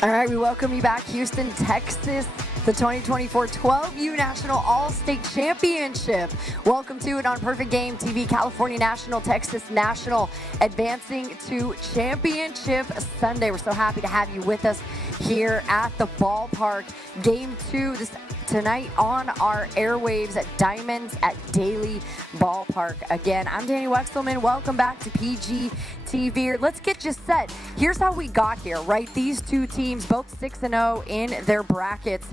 All right, we welcome you back, Houston, Texas, the 2024 12U National All-State Championship. Welcome to it on Perfect Game TV, California National, Texas National, advancing to Championship Sunday. We're so happy to have you with us here at the ballpark. Game 2 tonight on our airwaves at Diamonds at Daly Ballpark. Again, I'm Danny Wexelman. Welcome back to PGTV. Let's get you set. Here's how we got here, right? These two teams, both 6-0 in their brackets.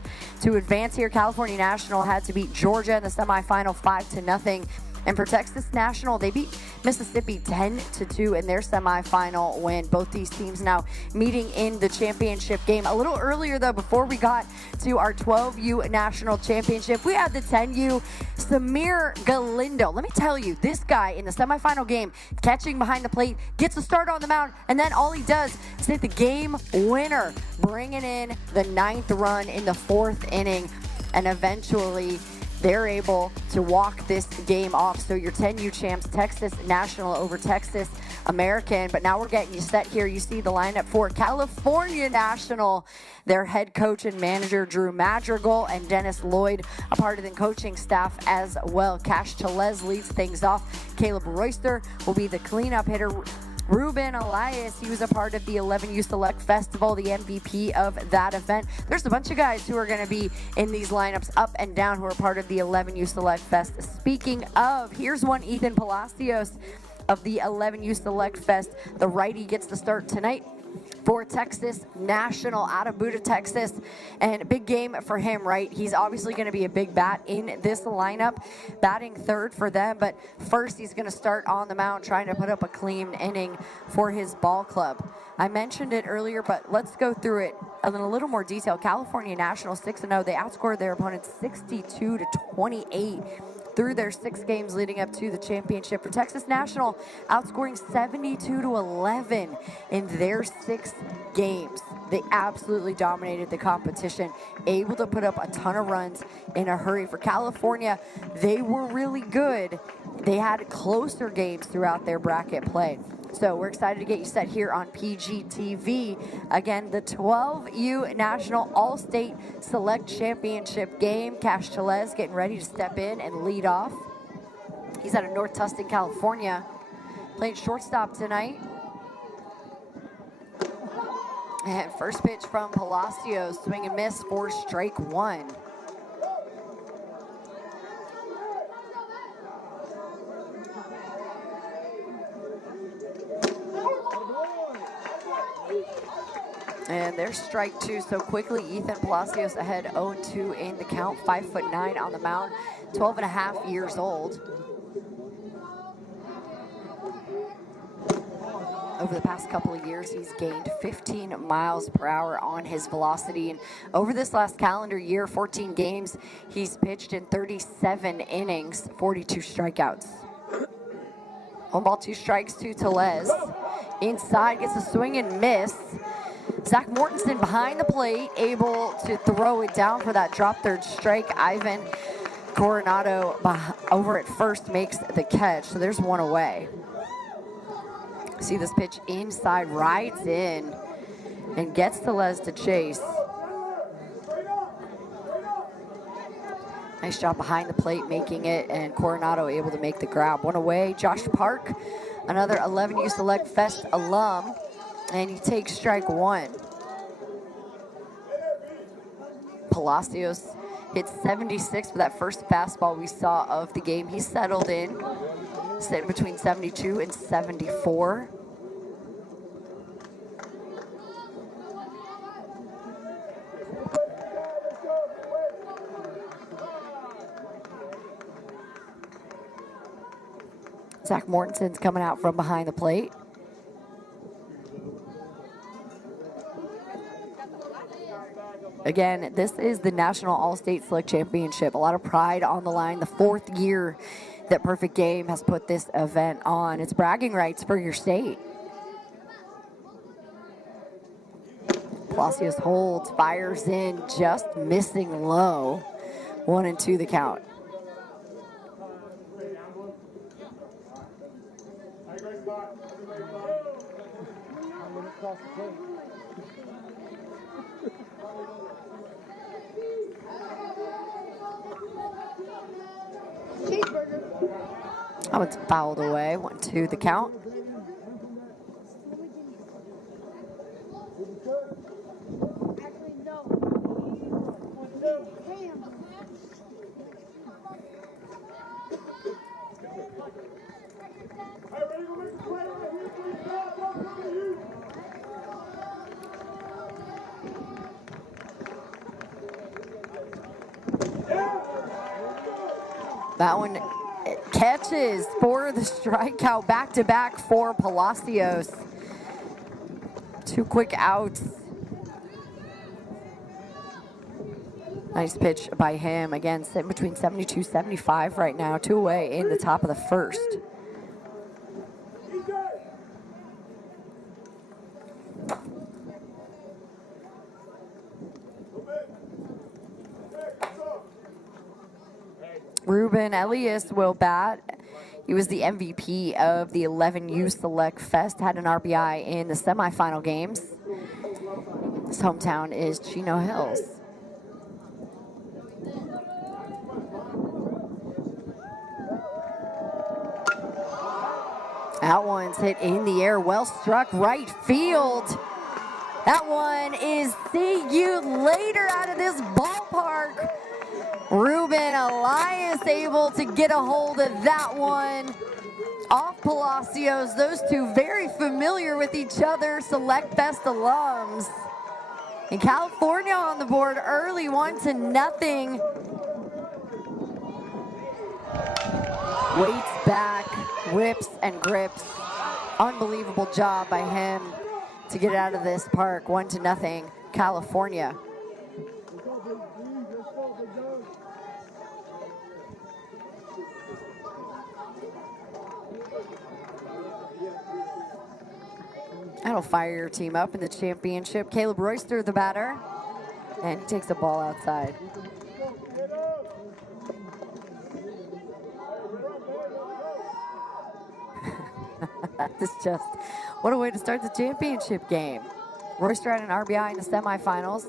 To advance here, California National had to beat Georgia in the semifinal 5-0. And for Texas National, they beat Mississippi 10-2 in their semifinal win. Both these teams now meeting in the championship game. A little earlier, though, before we got to our 12U National Championship, we had the 10U, Samir Galindo. Let me tell you, this guy in the semifinal game, catching behind the plate, gets a start on the mound, and then all he does is hit the game winner, bringing in the 9th run in the 4th inning, and eventually they're able to walk this game off. So your 10U champs, Texas National over Texas American. But now we're getting you set here. You see the lineup for California National. Their head coach and manager, Drew Madrigal, and Dennis Lloyd, a part of the coaching staff as well. Cash Tellez leads things off. Caleb Royster will be the cleanup hitter. Ruben Elias, he was a part of the 11U Select Festival, the MVP of that event. There's a bunch of guys who are going to be in these lineups up and down who are part of the 11U Select Fest. Speaking of, here's one, Ethan Palacios of the 11U Select Fest. The righty gets the start tonight for Texas National out of Buda, Texas. And a big game for him, right? He's obviously going to be a big bat in this lineup, batting third for them. But first, he's going to start on the mound trying to put up a clean inning for his ball club. I mentioned it earlier, but let's go through it in a little more detail. California National 6-0. They outscored their opponents 62-28. through their 6 games leading up to the championship. For Texas National, outscoring 72-11 in their 6 games. They absolutely dominated the competition, able to put up a ton of runs in a hurry. For California, they were really good. They had closer games throughout their bracket play. So we're excited to get you set here on PGTV. Again, the 12U National All-State Select Championship game. Cash Tellez getting ready to step in and lead off. He's out of North Tustin, California. Playing shortstop tonight. And first pitch from Palacios, swing and miss for strike 1. And there's strike 2 so quickly. Ethan Palacios ahead 0-2 in the count, 5'9" on the mound, 12.5 years old. Over the past couple of years, he's gained 15 miles per hour on his velocity. And over this last calendar year, 14 games, he's pitched in 37 innings, 42 strikeouts. 1 ball, 2 strikes to Tellez. Inside, gets a swing and miss. Zach Mortensen behind the plate, able to throw it down for that drop third strike. Ivan Coronado over at first makes the catch, so there's 1 away. See this pitch inside, rides in, and gets Tellez to chase. Nice job behind the plate, making it, and Coronado able to make the grab. 1 away. Josh Park, another 11U Select Fest alum, and he takes strike 1. Palacios hit 76 for that first fastball we saw of the game. He settled in, sitting between 72 and 74. Zach Mortensen's coming out from behind the plate. Again, this is the National All-State Select Championship. A lot of pride on the line. The 4th year that Perfect Game has put this event on. It's bragging rights for your state. Palacios holds, fires in, just missing low. 1-2 the count. That one's fouled away. 1-2 the count. That one catches for the strikeout, back-to-back for Palacios. 2 quick outs. Nice pitch by him. Again, sitting between 72, 75 right now. 2 away in the top of the first. Ruben Elias will bat. He was the MVP of the 11U Select Fest, had an RBI in the semifinal games. His hometown is Chino Hills. That one's hit in the air, well struck right field. That one is see you later out of this ballpark. Ruben Elias able to get a hold of that one off Palacios. Those two very familiar with each other, Select Fest alums. And California on the board early, 1-0. Waits back, whips and grips. Unbelievable job by him to get out of this park. 1-0, California. That'll fire your team up in the championship. Caleb Royster, the batter, and he takes the ball outside. This just, what a way to start the championship game. Royster had an RBI in the semifinals.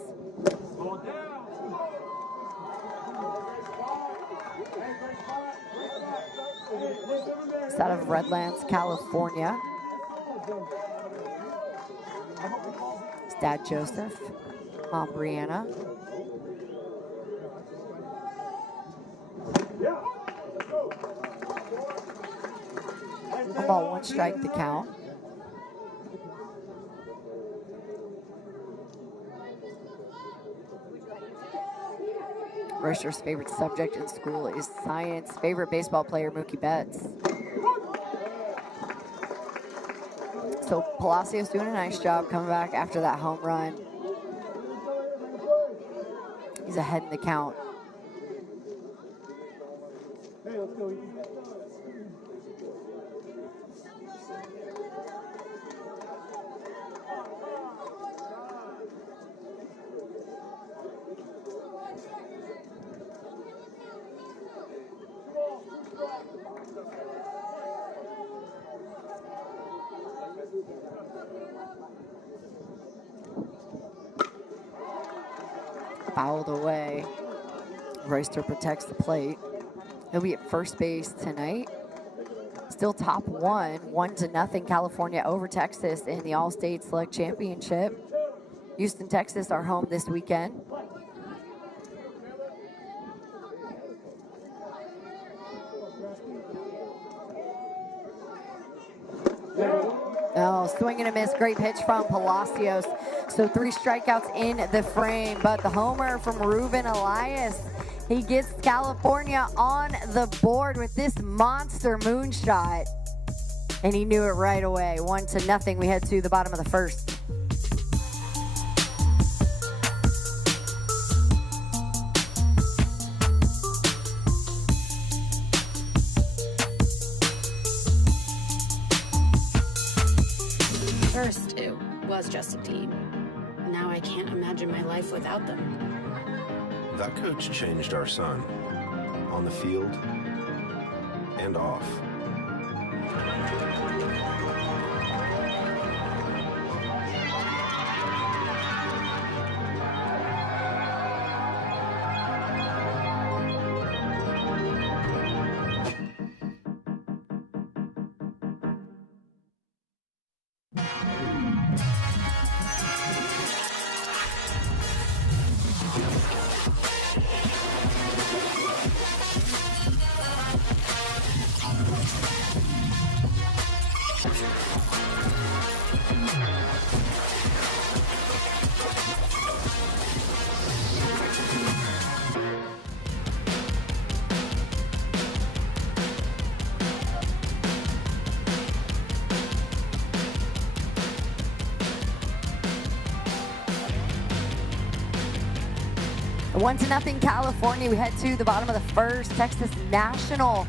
It's out of Redlands, California. His dad, Joseph, mom, Brianna. One ball, 1 strike, the count. Royster's favorite subject in school is science. Favorite baseball player, Mookie Betts. So Palacios doing a nice job coming back after that home run. He's ahead in the count. Hey, let's go. Fouled away. Royster protects the plate. He'll be at first base tonight. Still top 1-0 California over Texas in the All-State Select Championship. Houston, Texas are home this weekend. Oh, swing and a miss. Great pitch from Palacios. So 3 strikeouts in the frame, but the homer from Ruben Elias, he gets California on the board with this monster moonshot. And he knew it right away. 1-0. We head to the bottom of the first. First, it was just a team. Now I can't imagine my life without them. That coach changed our son, on the field and off. 1-0 California. We head to the bottom of the first. Texas National.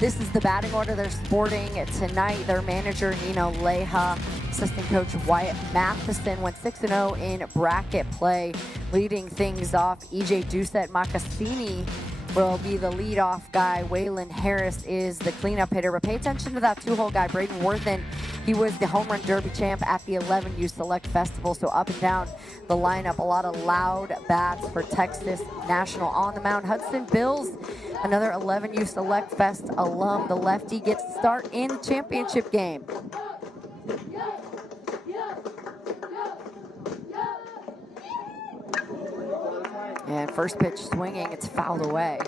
This is the batting order they're sporting tonight. Their manager, Nino Leja, assistant coach Wyatt Matheson went 6-0 in bracket play. Leading things off, EJ Doucette Macassini will be the leadoff guy. Waylon Harris is the cleanup hitter. But pay attention to that two-hole guy, Braden Worthen. He was the home run derby champ at the 11U Select Festival. So up and down the lineup, a lot of loud bats for Texas National. On the mound, Hudson Bills, another 11U Select Fest alum. The lefty gets to start in the championship game. And first pitch swinging, it's fouled away.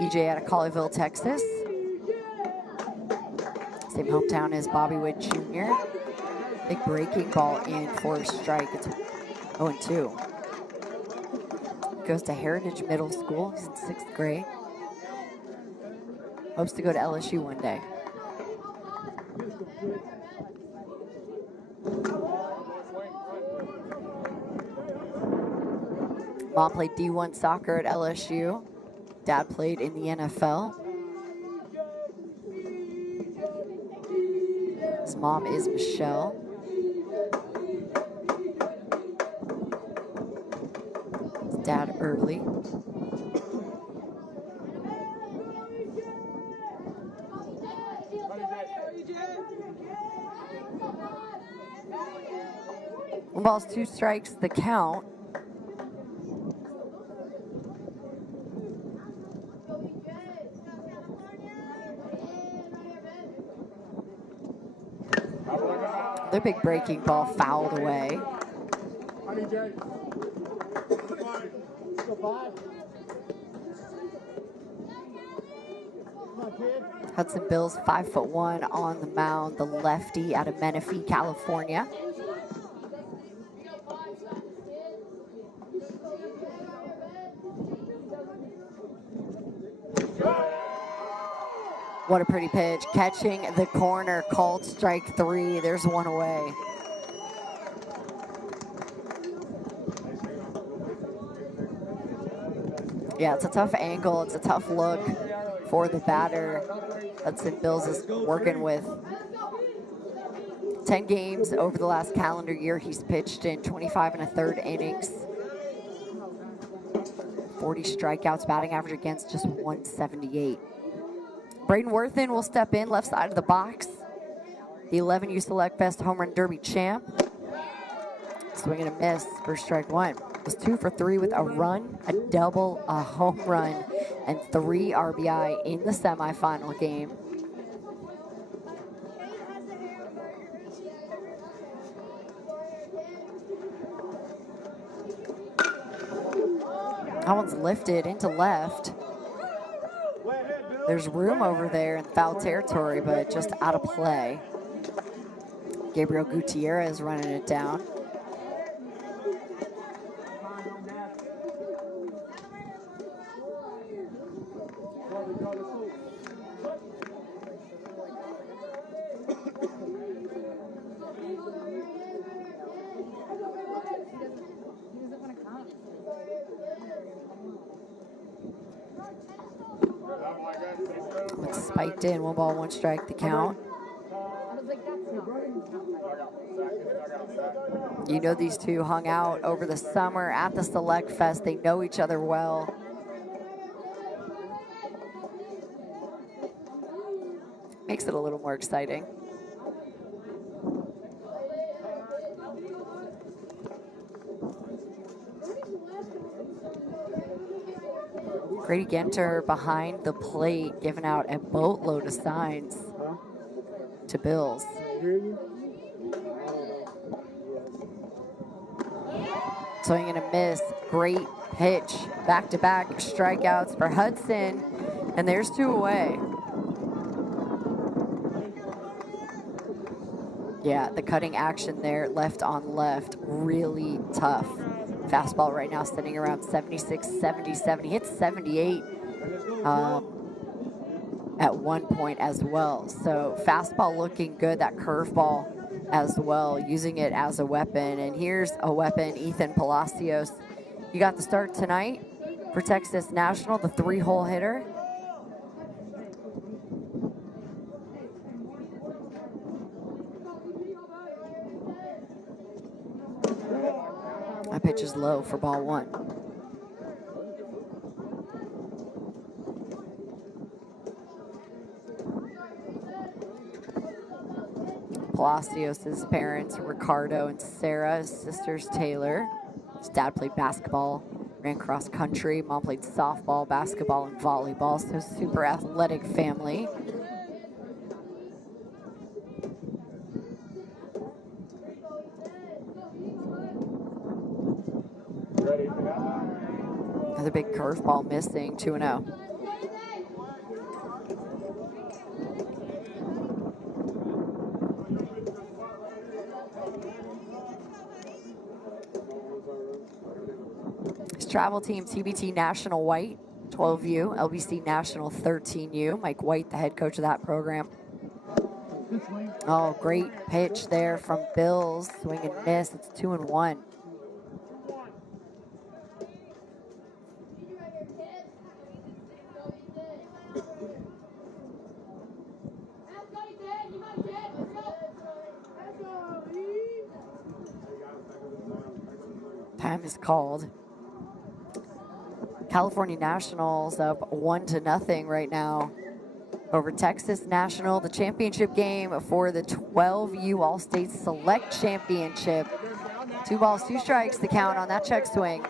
EJ out of Colleyville, Texas. Same hometown as Bobby Wood Jr. Big breaking ball in for a strike. It's 0-2. Goes to Heritage Middle School. He's in 6th grade. Hopes to go to LSU one day. Mom played D1 soccer at LSU. Dad played in the NFL. His mom is Michelle. His dad Early. One ball's 2 strikes, the count. Their big breaking ball fouled away. Hudson Bills, 5'1" on the mound, the lefty out of Menifee, California. What a pretty pitch, catching the corner, called strike 3. There's one away. Yeah, it's a tough angle, it's a tough look for the batter. Hudson Bills is working with 10 games over the last calendar year. He's pitched in 25 1/3 innings. 40 strikeouts, batting average against just 178. Braden Worthen will step in, left side of the box. The 11U Select Fest Home Run Derby champ. Swing and a miss for strike 1. Was 2 for 3 with a run, a double, a home run, and 3 RBI in the semifinal game. That one's lifted into left. There's room over there in foul territory, but just out of play. Gabriel Gutierrez running it down. It's spiked in, 1 ball, 1 strike, the count. You know, these two hung out over the summer at the Select Fest. They know each other well. Makes it a little more exciting. Grady Genter behind the plate, giving out a boatload of signs to Bills. Swing and a miss, great pitch, back-to-back strikeouts for Hudson, and there's 2 away. Yeah, the cutting action there, left on left, really tough. Fastball right now sitting around 76, 77. He hits 78 at one point as well. So fastball looking good, that curveball as well, using it as a weapon. And here's a weapon, Ethan Palacios. You got the start tonight for Texas National, the 3-hole hitter. That pitch is low for ball 1. Palacios' parents, Ricardo and Sarah, his sisters Taylor. His dad played basketball, ran cross country. Mom played softball, basketball, and volleyball, so super athletic family. Another big curveball missing, 2-0. His travel team, TBT National White, 12U, LBC National 13U. Mike White, the head coach of that program. Oh, great pitch there from Bills. Swing and miss. It's 2-1. Time is called. California Nationals up 1-0 right now over Texas National, the championship game for the 12U All-State Select Championship. 2 balls, 2 strikes, the count on that check swing.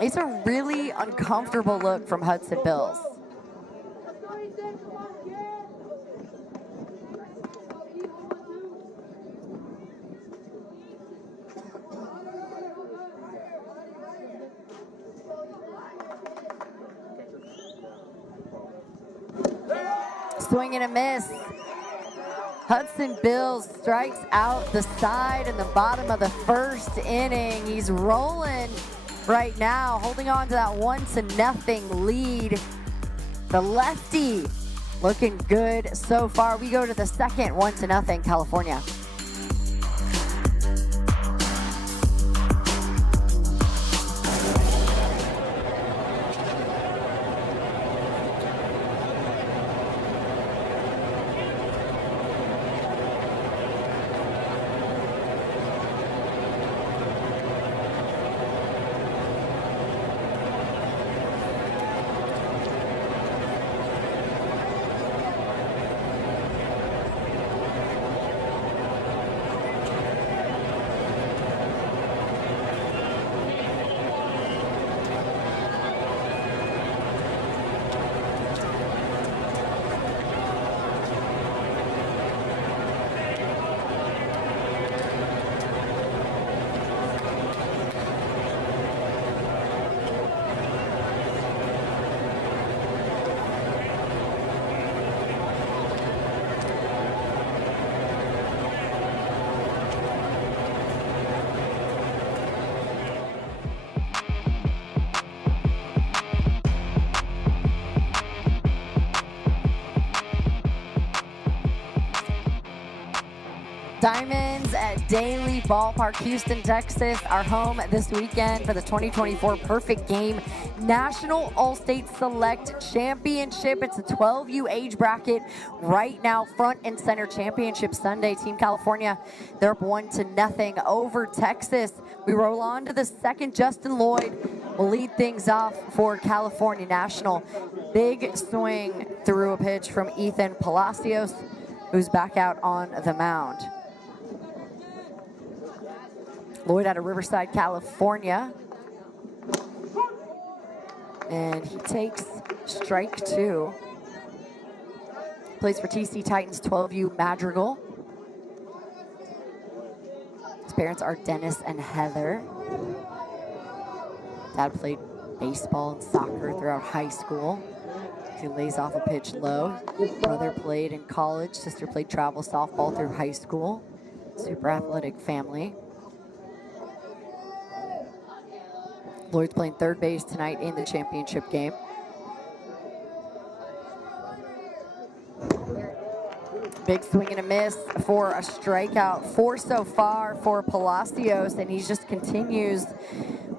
It's a really uncomfortable look from Hudson Bills. Swing and a miss. Hudson Bills strikes out the side in the bottom of the first inning. He's rolling right now, holding on to that 1-0 lead. The lefty looking good so far. We go to the second, 1-0 California. Diamonds at Daly Ballpark, Houston, Texas, are home this weekend for the 2024 Perfect Game National All-State Select Championship. It's a 12U age bracket right now, front and center. Championship Sunday. Team California, they're up 1-0 over Texas. We roll on to the second. Justin Lloyd will lead things off for California National. Big swing through a pitch from Ethan Palacios, who's back out on the mound. Lloyd out of Riverside, California. And he takes strike 2. Plays for TC Titans 12U Madrigal. His parents are Dennis and Heather. Dad played baseball and soccer throughout high school. He lays off a pitch low. Brother played in college. Sister played travel softball through high school. Super athletic family. Lloyd's playing third base tonight in the championship game. Big swing and a miss for a strikeout. 4 so far for Palacios, and he just continues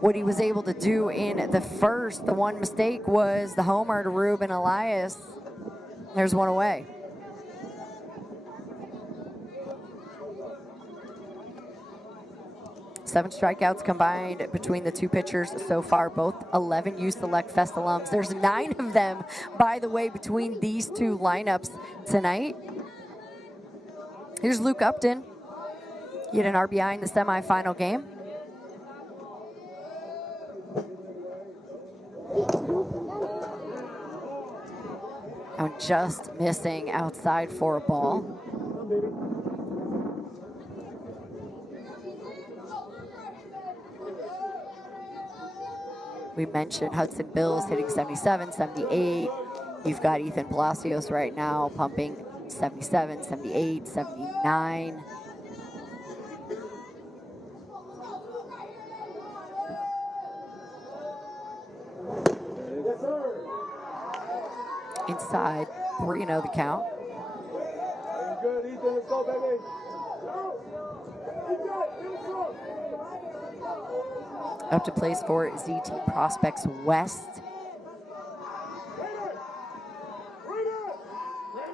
what he was able to do in the first. The one mistake was the homer to Ruben Elias. There's one away. Seven strikeouts combined between the two pitchers so far, both 11 U Select Fest alums. There's 9 of them, by the way, between these two lineups tonight. Here's Luke Upton. He had an RBI in the semifinal game. I'm just missing outside for a ball. We mentioned Hudson Bills hitting 77, 78. You've got Ethan Palacios right now pumping 77, 78, 79. Inside, 3-0 the count. Good, Ethan, let's go, baby. Upton plays for ZT Prospects West.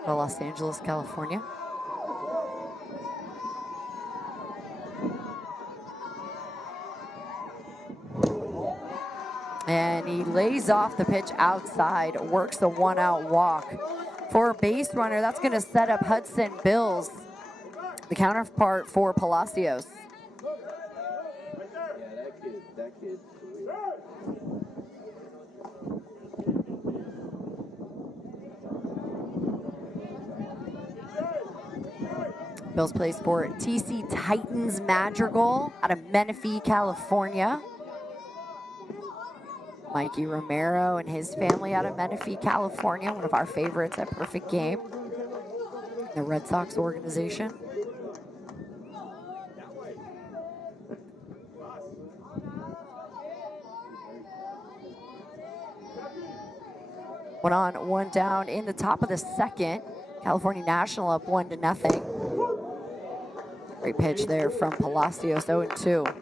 Los Angeles, California. And he lays off the pitch outside, works a 1-out walk for a base runner. That's going to set up Hudson Bills, the counterpart for Palacios. That kid. Bills plays for TC Titans Madrigal out of Menifee, California. Mikey Romero and his family out of Menifee, California, one of our favorites at Perfect Game, the Red Sox organization. One on, one down in the top of the second. California National up 1-0. Great pitch there from Palacios, 0-2.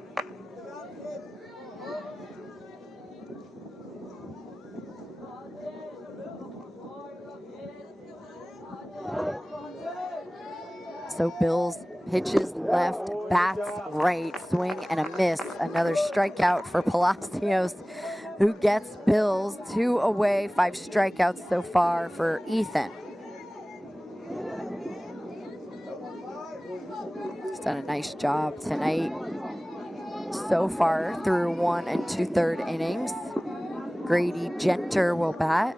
So Bills pitches left, bats right, swing and a miss. Another strikeout for Palacios, who gets Bills 2 away, 5 strikeouts so far for Ethan. He's done a nice job tonight so far through 1 2/3 innings. Grady Genter will bat,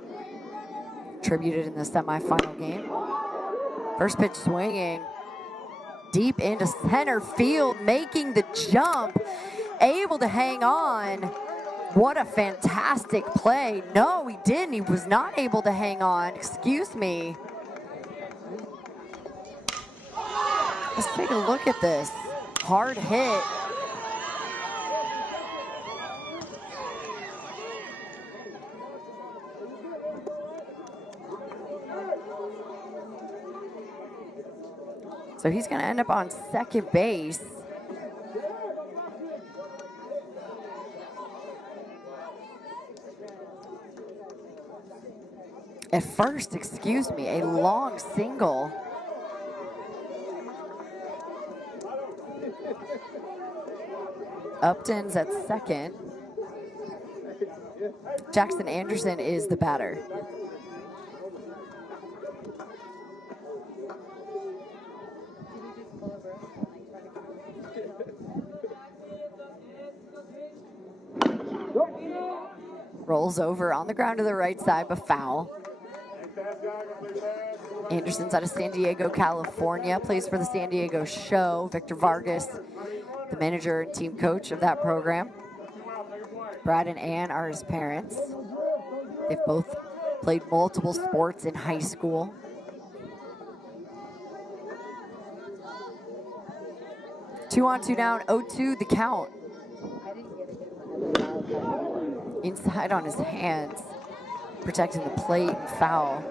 attributed in the semifinal game. First pitch swinging deep into center field, making the jump, able to hang on. What a fantastic play. No, he didn't. He was not able to hang on. Excuse me. Let's take a look at this. Hard hit. So he's going to end up on second base. At first, excuse me, a long single. Upton's at second. Jackson Anderson is the batter. Rolls over on the ground to the right side, but foul. Anderson's out of San Diego, California, plays for the San Diego Show. Victor Vargas, the manager and team coach of that program. Brad and Ann are his parents. They've both played multiple sports in high school. Two on, two down, 0-2 the count. Inside on his hands, protecting the plate and foul.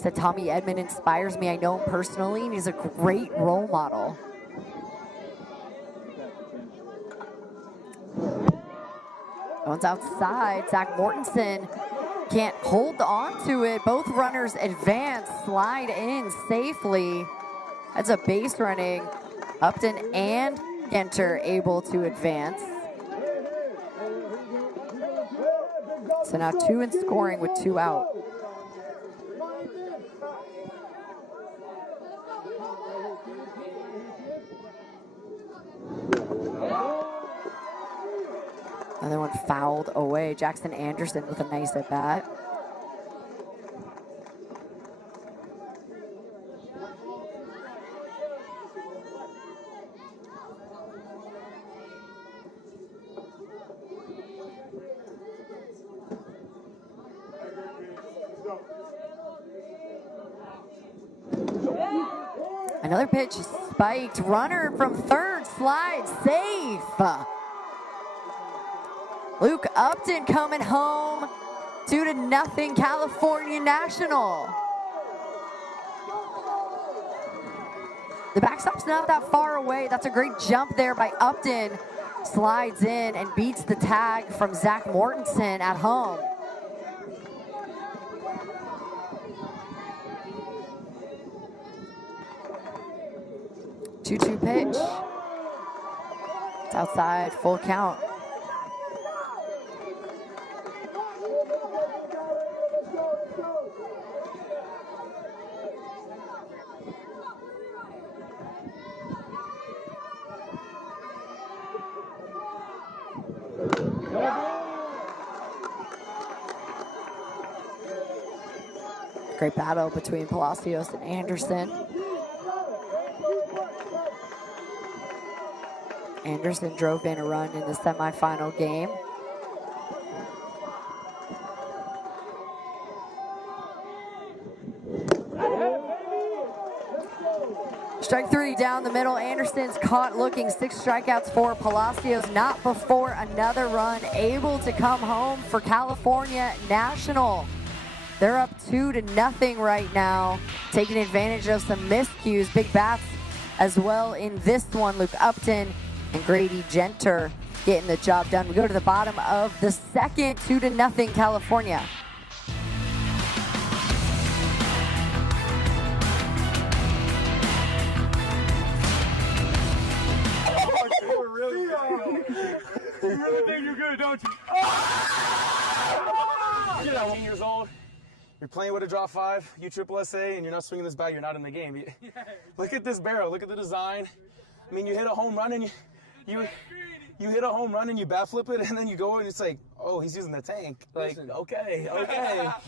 Said Tommy Edmond inspires me. I know him personally, and he's a great role model. One's outside. Zach Mortensen can't hold on to it. Both runners advance, slide in safely. That's a base running. Upton and Genter able to advance. So now 2 in scoring with 2 out. Another one fouled away. Jackson Anderson with a nice at bat. Another pitch spiked. Runner from third slides safe. Luke Upton coming home. 2-0 California National. The backstop's not that far away. That's a great jump there by Upton. Slides in and beats the tag from Zach Mortensen at home. Two-two pitch. It's outside, full count. Great battle between Palacios and Anderson. Anderson drove in a run in the semifinal game. Strike 3 down the middle. Anderson's caught looking. 6 strikeouts for Palacios. Not before another run. Able to come home for California National. They're up 2-0 right now. Taking advantage of some miscues. Big bats as well in this one. Luke Upton and Grady Genter getting the job done. We go to the bottom of the second. 2-0 California. You really think you're good, don't you? You're 19 years old. You're playing with a drop 5, USSSA, and you're not swinging this bat. You're not in the game. Look at this barrel. Look at the design. I mean, you hit a home run and you hit a home run and you bat flip it, and then you go and it's like, oh, he's using the tank. Like, listen, okay.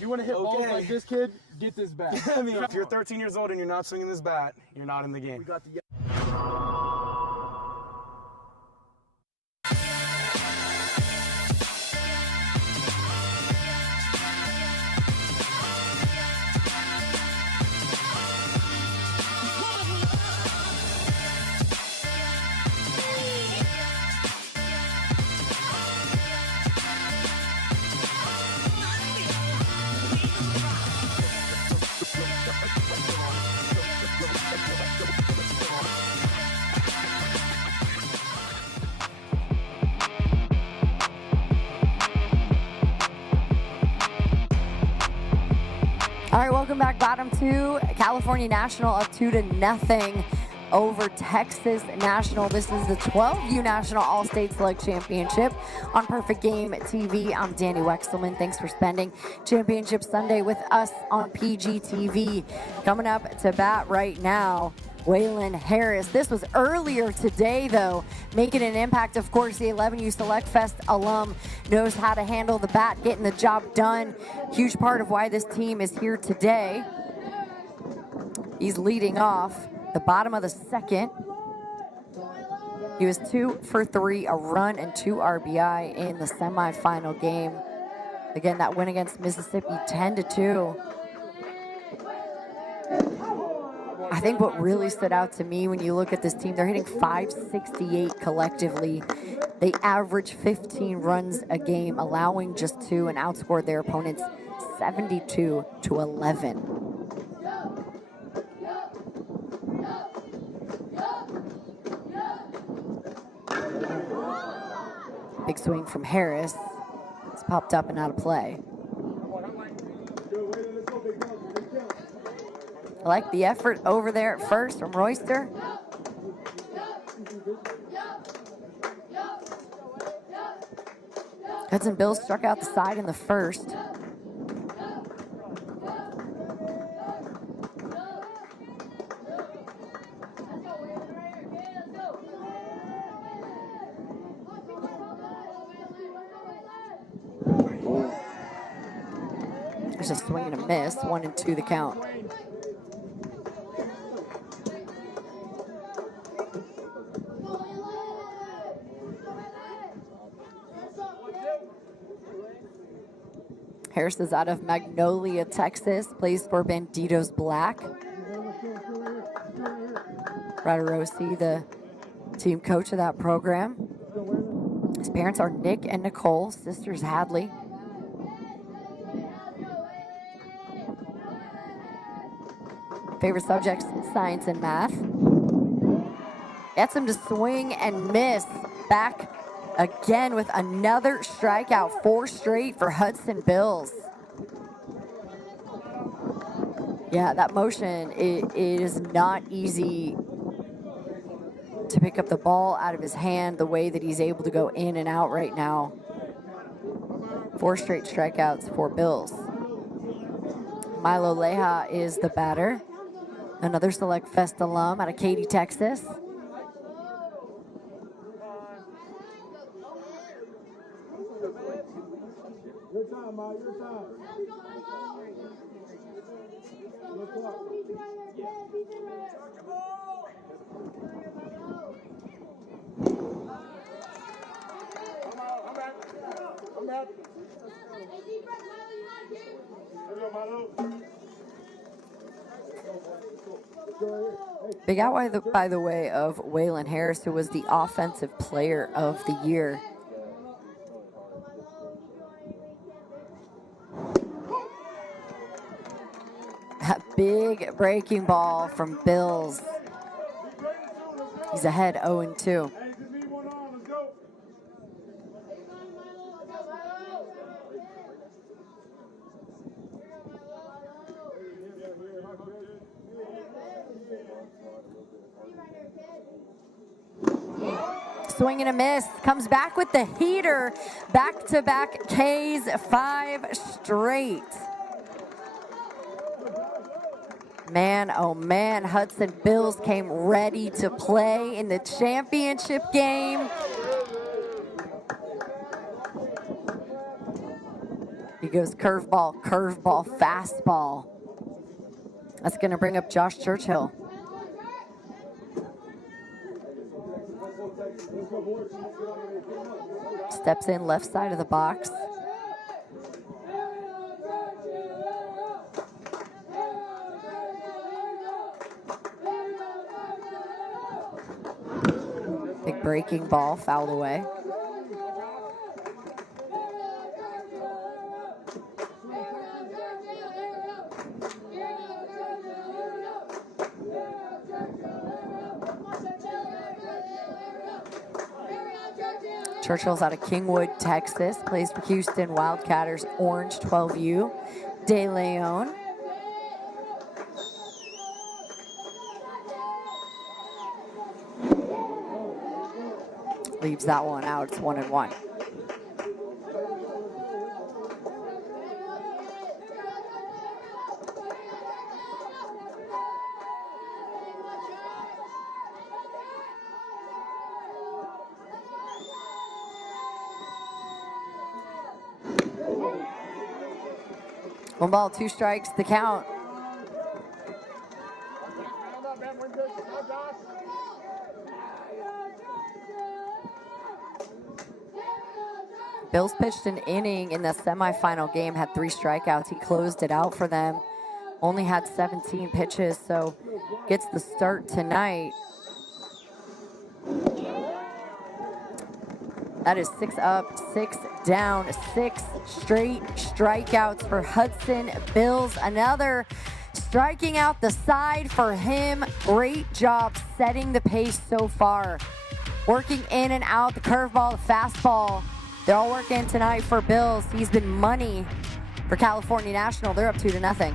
You want to hit balls like this, kid? Get this bat. I mean, if you're 13 years old and you're not swinging this bat, you're not in the game. We got the All right, welcome back. Bottom 2, California National up 2-0 over Texas National. This is the 12U National All-State Select Championship on Perfect Game TV. I'm Danny Wexelman. Thanks for spending Championship Sunday with us on PGTV. Coming up to bat right now, Waylon Harris. This was earlier today, though, making an impact. Of course, the 11U Select Fest alum knows how to handle the bat, getting the job done. Huge part of why this team is here today. He's leading off the bottom of the second. He was 2 for 3, a run and 2 RBI in the semifinal game. Again, that win against Mississippi 10-2. I think what really stood out to me when you look at this team, they're hitting .568 collectively. They average 15 runs a game, allowing just 2, and outscored their opponents 72-11. Big swing from Harris. It's popped up and out of play. I like the effort over there at first from Royster. Hudson Bills struck out the side in the first. There's a swing and a miss, 1-2 the count. Harris is out of Magnolia, Texas, plays for Banditos Black. Rossi, the team coach of that program. His parents are Nick and Nicole, sisters Hadley. Favorite subjects, science and math. Gets him to swing and miss. Back again with another strikeout, 4 straight for Hudson Bills. Yeah, that motion, it is not easy to pick up the ball out of his hand the way that he's able to go in and out right now. 4 straight strikeouts for Bills. Milo Leja is the batter. Another Select Fest alum out of Katy, Texas. Your time, Ma, your time. I'm back. Big out, by the way, of Waylon Harris, who was the Offensive Player of the Year. That big breaking ball from Bills. He's ahead 0-2. Swing and a miss, comes back with the heater, back-to-back Ks, 5 straight. Man, oh man, Hudson Bills came ready to play in the championship game. He goes curveball, curveball, fastball. That's gonna bring up Josh Churchill. Steps in left side of the box. Big breaking ball, fouled away. Churchill's out of Kingwood, Texas, plays for Houston Wildcatters Orange 12U. De Leon. Leaves that one out, it's 1-1. One ball, 2 strikes, the count. Bills pitched an inning in the semifinal game, had 3 strikeouts. He closed it out for them. Only had 17 pitches, so gets the start tonight. That is 6 up, 6 down, 6 straight strikeouts for Hudson Bills. Another striking out the side for him. Great job setting the pace so far. Working in and out, the curveball, the fastball. They're all working tonight for Bills. He's been money for California National. They're up 2-0.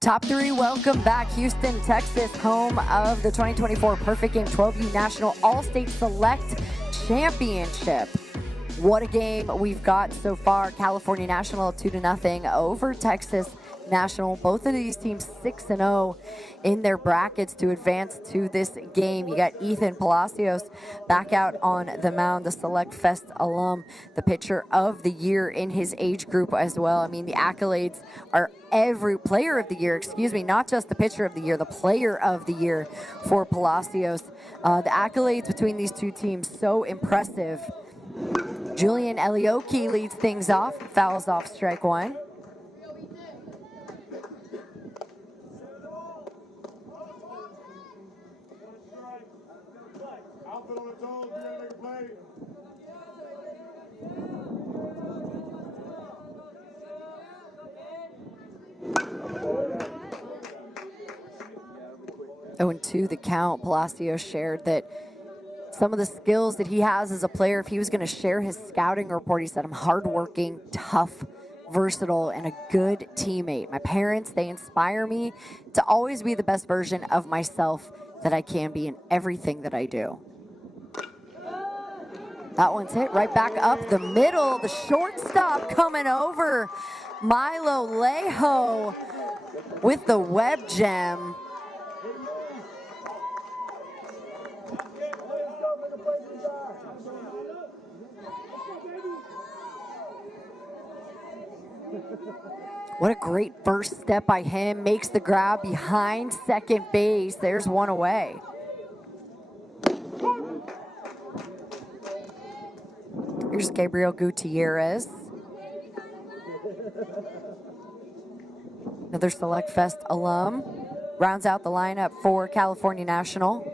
Top 3, welcome back. Houston, Texas, home of the 2024 Perfect Game 12U National All-State Select Championship. What a game we've got so far. California National 2-0 over Texas National. Both of these teams 6-0 in their brackets to advance to this game. You got Ethan Palacios back out on the mound, the Select Fest alum, the pitcher of the year in his age group as well. I mean, the accolades are every player of the year, not just the pitcher of the year, the player of the year for Palacios. The accolades between these two teams, so impressive. Julian Elioki leads things off, fouls off strike one. Oh, and 2 the count. Palacios shared that some of the skills that he has as a player, if he was going to share his scouting report, he said, I'm hardworking, tough, versatile, and a good teammate. My parents, they inspire me to always be the best version of myself that I can be in everything that I do. That one's hit right back up the middle. The shortstop coming over. Milo Lejo with the web gem. What a great first step by him. Makes the grab behind second base. There's one away. Here's Gabriel Gutierrez. Another Select Fest alum. Rounds out the lineup for California National.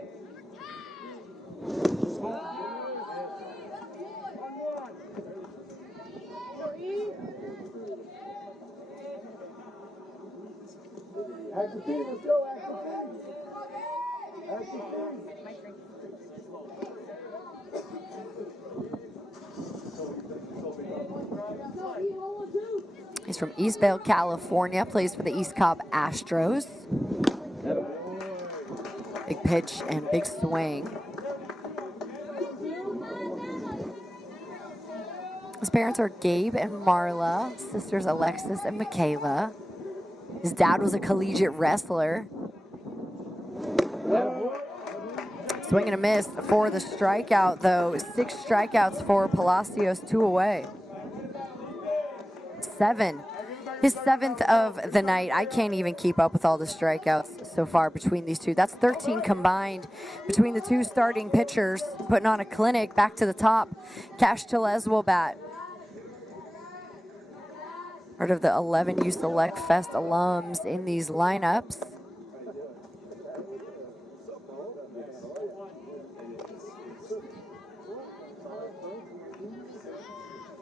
Active team, let's go, active team. He's from Eastvale, California, plays for the East Cobb Astros. Big pitch and big swing. His parents are Gabe and Marla, sisters Alexis and Michaela. His dad was a collegiate wrestler. Swing and a miss for the strikeout, though. 6 strikeouts for Palacios, 2 away. 7. His 7th of the night. I can't even keep up with all the strikeouts so far between these two. That's 13 combined between the two starting pitchers, putting on a clinic. Back to the top. Cash Tellez will bat. Part of the 11U Select Fest alums in these lineups.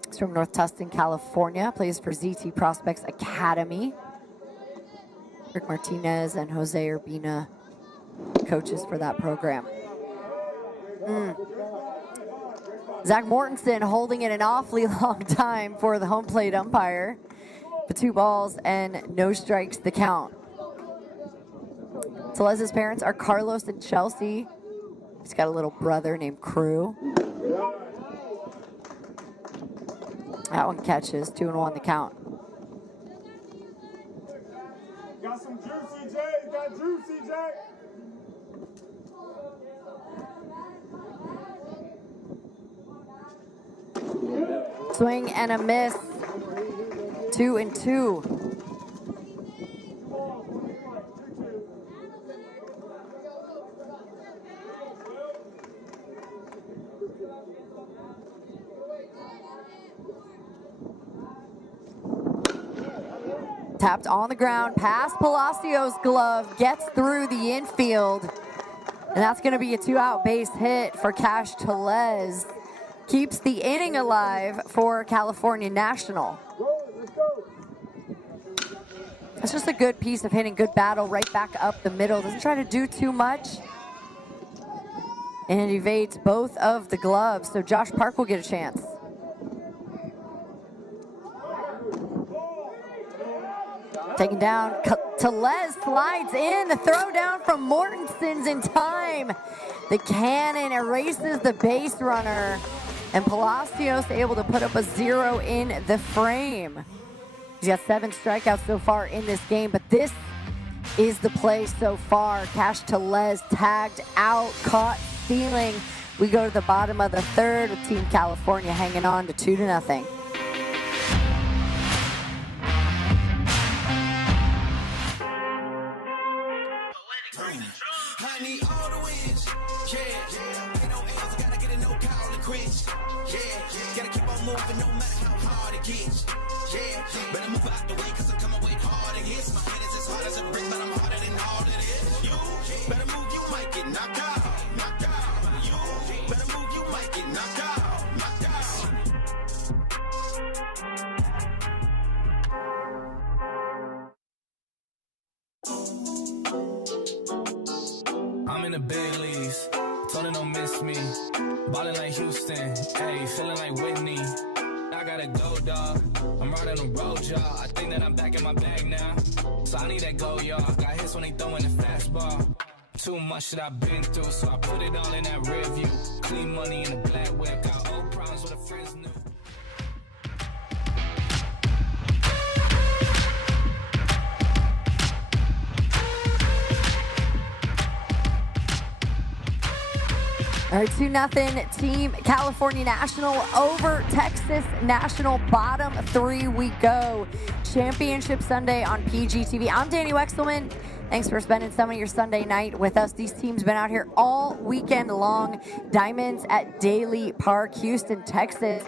He's from North Tustin, California. Plays for ZT Prospects Academy. Rick Martinez and Jose Urbina, coaches for that program. Zach Mortensen holding it an awfully long time for the home plate umpire. The 2 balls and no strikes the count. Telez's parents are Carlos and Chelsea. He's got a little brother named Crew. That one catches, 2-1 the count. Got some juicy J, got juicy J. Swing and a miss, 2-2. Tapped on the ground, past Palacios' glove, gets through the infield. And that's gonna be a 2-out base hit for Cash Telez. Keeps the inning alive for California National. It's just a good piece of hitting, good battle right back up the middle. Doesn't try to do too much. And it evades both of the gloves, so Josh Park will get a chance. Taken down, Telez slides in, the throw down from Mortensen's in time. The cannon erases the base runner, and Palacios able to put up a 0 in the frame. He's got 7 strikeouts so far in this game, but this is the play so far. Cash Telez tagged out, caught stealing. We go to the bottom of the 3rd with Team California hanging on to 2-0. I need all the wins, yeah. Ain't no ends, gotta get a no call to quit, yeah. Gotta keep on moving no matter how hard it gets, yeah. Better move out the way, cause I'm coming with hard and hits. My head is as hard as a brick, but I'm harder than all of this. You better move, you might get knocked out, knocked out. You better move, you might get knocked out, knocked out. I'm in the big leagues, told her don't miss me. Ballin' like Houston, ayy, feeling like Whitney. I gotta go, dog. I'm riding a road, y'all. I think that I'm back in my bag now. So I need that go, y'all. Got hits when they throwin' the fastball. Too much that I've been through, so I put it all in that rear view. Clean money in the black whip, got old problems with a friends new. All right, 2-0 Team California National over Texas National. Bottom 3 we go. Championship Sunday on PGTV. I'm Danny Wexelman. Thanks for spending some of your Sunday night with us. These teams been out here all weekend long. Diamonds at Daly Park, Houston, Texas.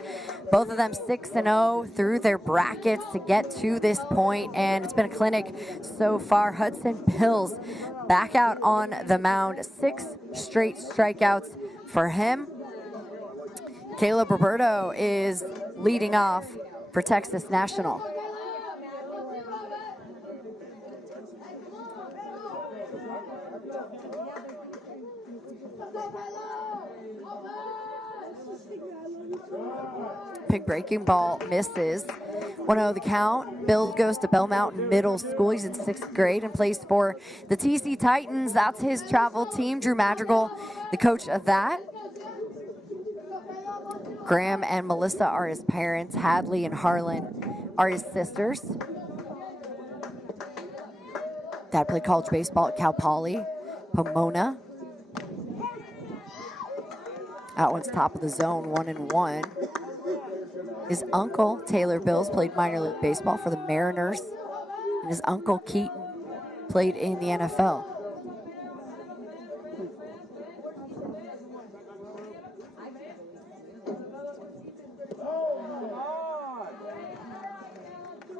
Both of them 6-0 through their brackets to get to this point, and it's been a clinic so far. Hudson Pills back out on the mound. 6 straight strikeouts for him. Caleb Roberto is leading off for Texas National. Big breaking ball misses. 1-0 the count. Bill goes to Bell Mountain Middle School. He's in 6th grade and plays for the TC Titans. That's his travel team. Drew Madrigal, the coach of that. Graham and Melissa are his parents. Hadley and Harlan are his sisters. Dad played college baseball at Cal Poly, Pomona. That one's top of the zone, 1-1. His uncle, Taylor Bills, played minor league baseball for the Mariners. And his uncle, Keaton, played in the NFL.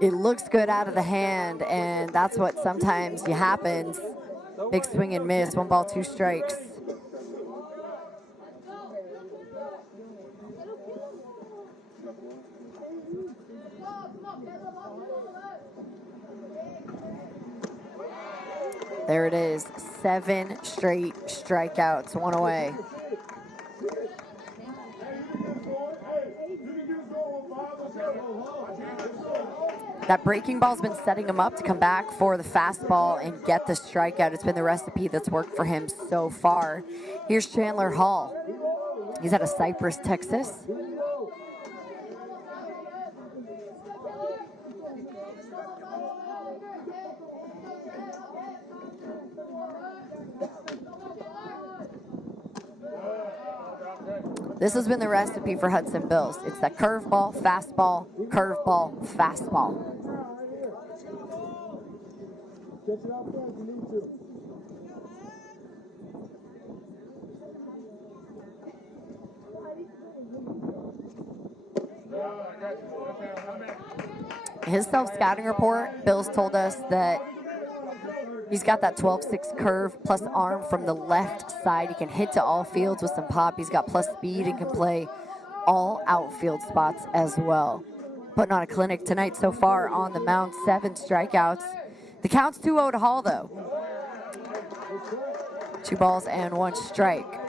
It looks good out of the hand, and that's what sometimes happens. Big swing and miss, 1 ball, 2 strikes. There it is, 7 straight strikeouts, 1 away. That breaking ball's been setting him up to come back for the fastball and get the strikeout. It's been the recipe that's worked for him so far. Here's Chandler Hall. He's out of Cypress, Texas. This has been the recipe for Hudson Bills. It's that curveball, fastball, curveball, fastball. Get it out there if you need to. His self-scouting report, Bills told us that he's got that 12-6 curve plus arm from the left side. He can hit to all fields with some pop. He's got plus speed and can play all outfield spots as well. Putting on a clinic tonight so far on the mound, 7 strikeouts. The count's 2-0 to Hall, though. 2 balls and 1 strike.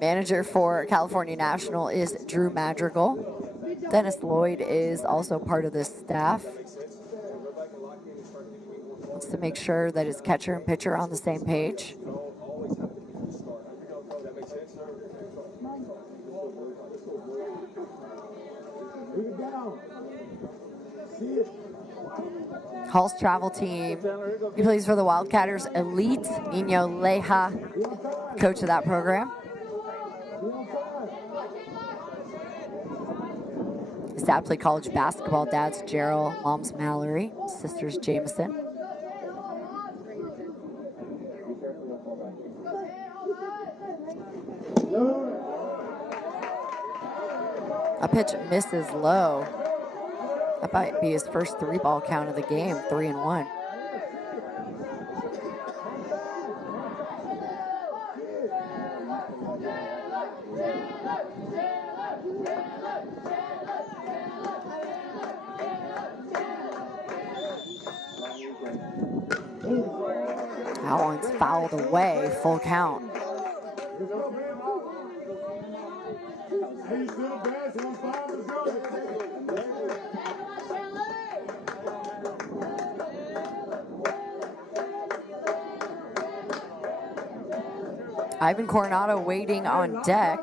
Manager for California National is Drew Madrigal. Dennis Lloyd is also part of this staff. Wants to make sure that his catcher and pitcher are on the same page. Hall's travel team. He plays for the Wildcatters Elite. Nino Leja, coach of that program. His dad played college basketball. Dad's Gerald, mom's Mallory, sister's Jameson. A pitch misses low. That might be his first 3-ball count of the game, 3-1. That one's fouled away, full count. Ivan Coronado waiting on deck.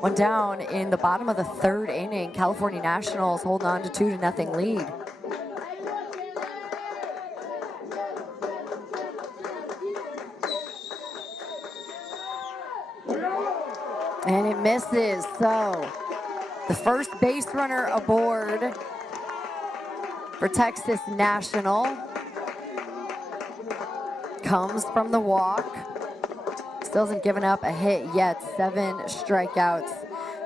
One down in the bottom of the 3rd inning. California Nationals holding on to 2-0 lead. And it misses, so the first base runner aboard for Texas National comes from the walk. Still hasn't given up a hit yet. 7 strikeouts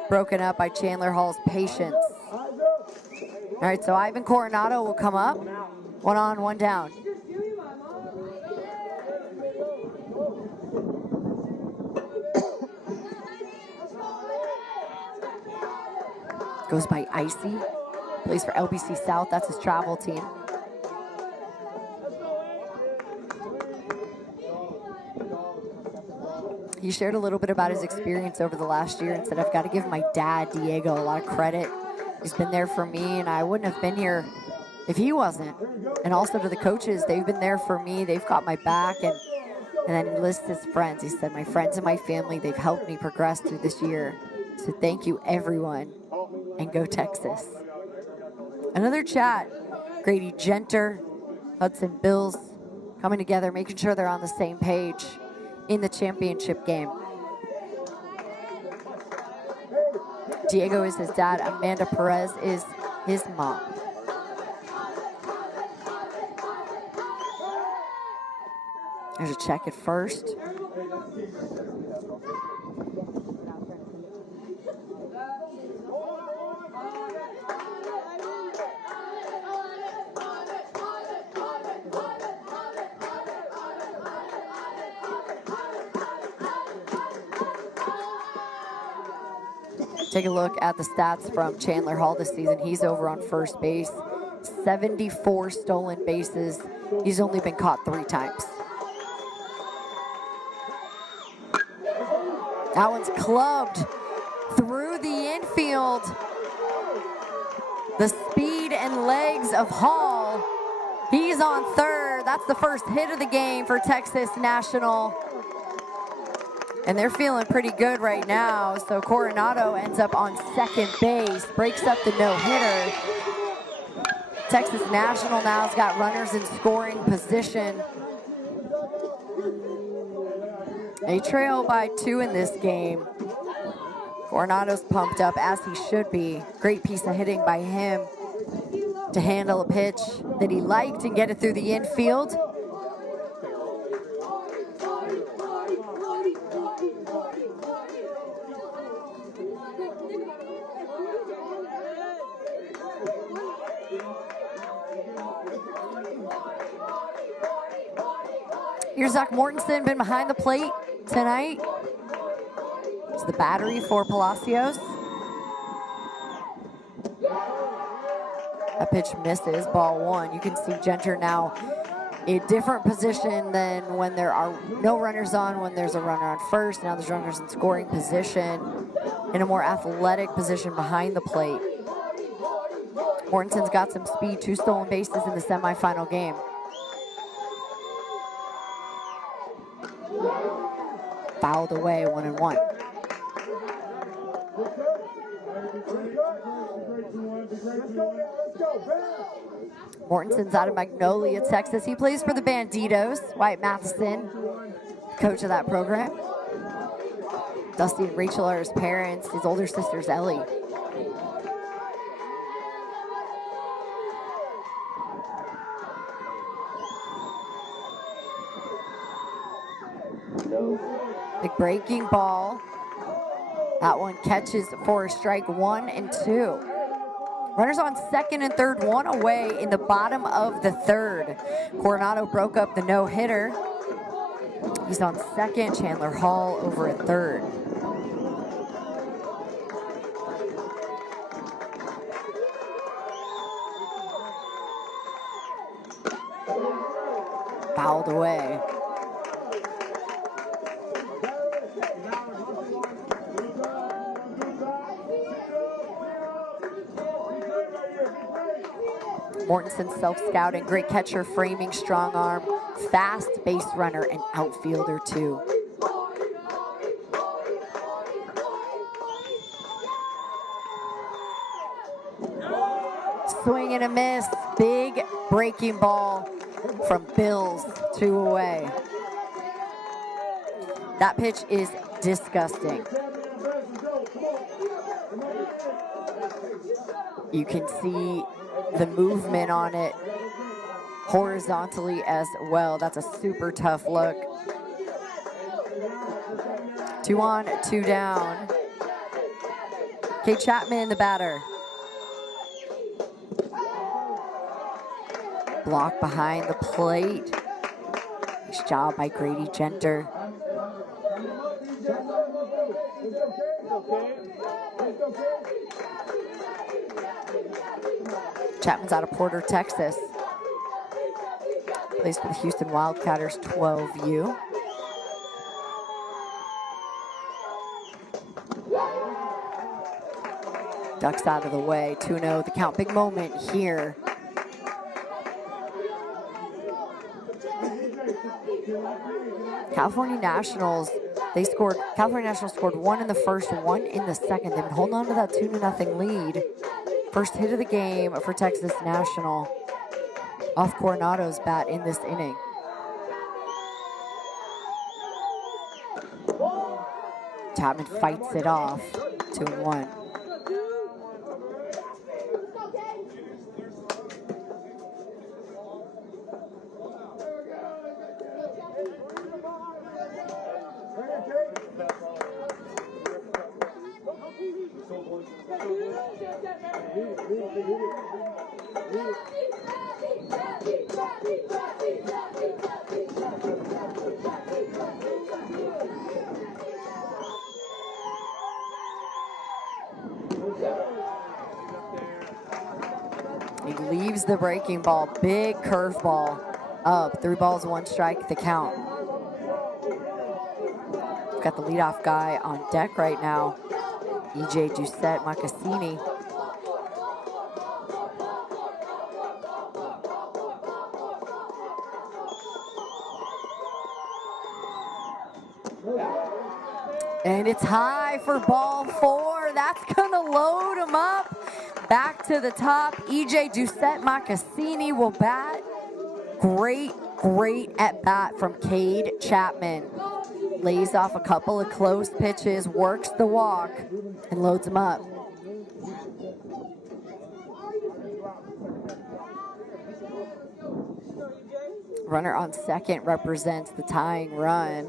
broken up by Chandler Hall's patience. All right, so Ivan Coronado will come up. 1 on, 1 down. Goes by Icy. Plays for LBC South. That's his travel team. He shared a little bit about his experience over the last year and said, I've got to give my dad, Diego, a lot of credit. He's been there for me, and I wouldn't have been here if he wasn't. And also to the coaches, they've been there for me. They've got my back. And then he lists his friends. He said, my friends and my family, they've helped me progress through this year. So thank you, everyone, and go Texas. Another chat. Grady Genter, Hudson Bills coming together, making sure they're on the same page in the championship game. Diego is his dad. Amanda Perez is his mom. There's a check at first. Take a look at the stats from Chandler Hall this season. He's over on first base, 74 stolen bases. He's only been caught 3 times. That one's clubbed through the infield. The speed and legs of Hall. He's on third. That's the first hit of the game for Texas National. And they're feeling pretty good right now. So Coronado ends up on second base, breaks up the no-hitter. Texas National now has got runners in scoring position. They trail by 2 in this game. Coronado's pumped up, as he should be. Great piece of hitting by him to handle a pitch that he liked and get it through the infield. Here's Zach Mortensen, been behind the plate tonight. It's the battery for Palacios. That pitch misses, ball 1. You can see Genter now a different position than when there are no runners on, when there's a runner on first. Now there's runners in scoring position, in a more athletic position behind the plate. Mortensen's got some speed, 2 stolen bases in the semifinal game. Fouled away, 1-1. Mortensen's out of Magnolia, Texas. He plays for the Banditos. Wyatt Matheson, coach of that program. Dusty and Rachel are his parents. His older sister's Ellie. Big breaking ball. That one catches for a strike, 1 and 2. Runners on second and third, 1 away in the bottom of the third. Coronado broke up the no-hitter. He's on second, Chandler Hall over at third. Fouled away. Mortensen self-scouting, great catcher, framing, strong arm, fast base runner, and outfielder too. Swing and a miss, big breaking ball from Bills, 2 away. That pitch is disgusting. You can see the movement on it horizontally as well. That's a super tough look. 2 on, 2 down. Kate Chapman, the batter. Block behind the plate. Nice job by Grady Genter. Chapman's out of Porter, Texas. Plays for the Houston Wildcatters 12U. Ducks out of the way, 2-0 the count. Big moment here. California Nationals, California Nationals scored 1 in the first, 1 in the second. They've been holding on to that 2-0 lead. First hit of the game for Texas National off Coronado's bat in this inning. Chapman fights it off, 2-1. leaves the breaking ball. Big curveball up. 3 balls, 1 strike, the count. We've got the leadoff guy on deck right now, EJ Doucette Macassini. And it's high for ball 4. That's gonna load him up. Back to the top. EJ Doucette Macassini will bat. Great at bat from Cade Chapman. Lays off a couple of close pitches, works the walk, and loads him up. Runner on second represents the tying run.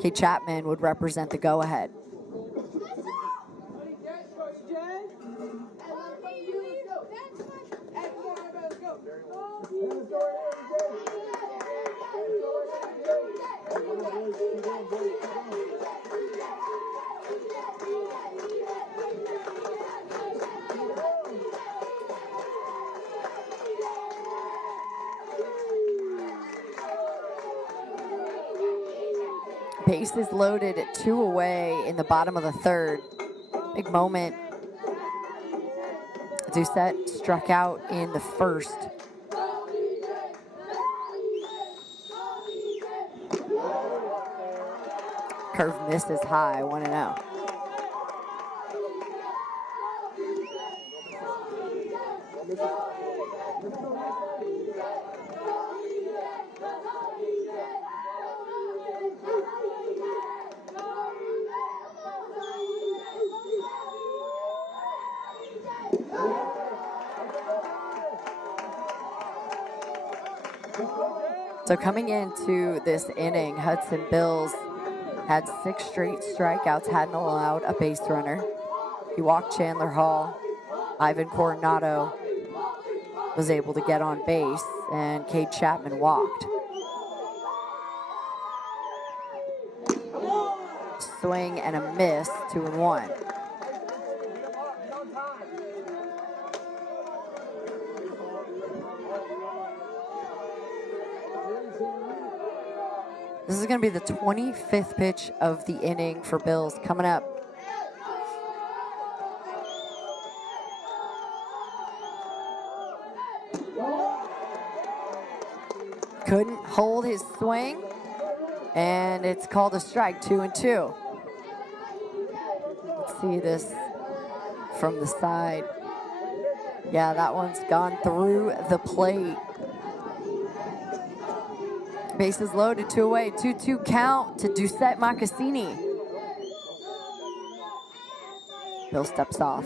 Cade Chapman would represent the go-ahead. Bases loaded at 2 away in the bottom of the 3rd. Big moment. Doucette struck out in the 1st. Curve misses high, 1-0. So coming into this inning, Hudson Bills had 6 straight strikeouts, hadn't allowed a base runner. He walked Chandler Hall. Ivan Coronado was able to get on base, and Cade Chapman walked. Swing and a miss, 2-1. This is going to be the 25th pitch of the inning for Bills coming up. Couldn't hold his swing, and it's called a strike, 2-2. Let's see this from the side. Yeah, that one's gone through the plate. Bases loaded, 2 away, 2-2 count to Doucette Macassini. Bill steps off.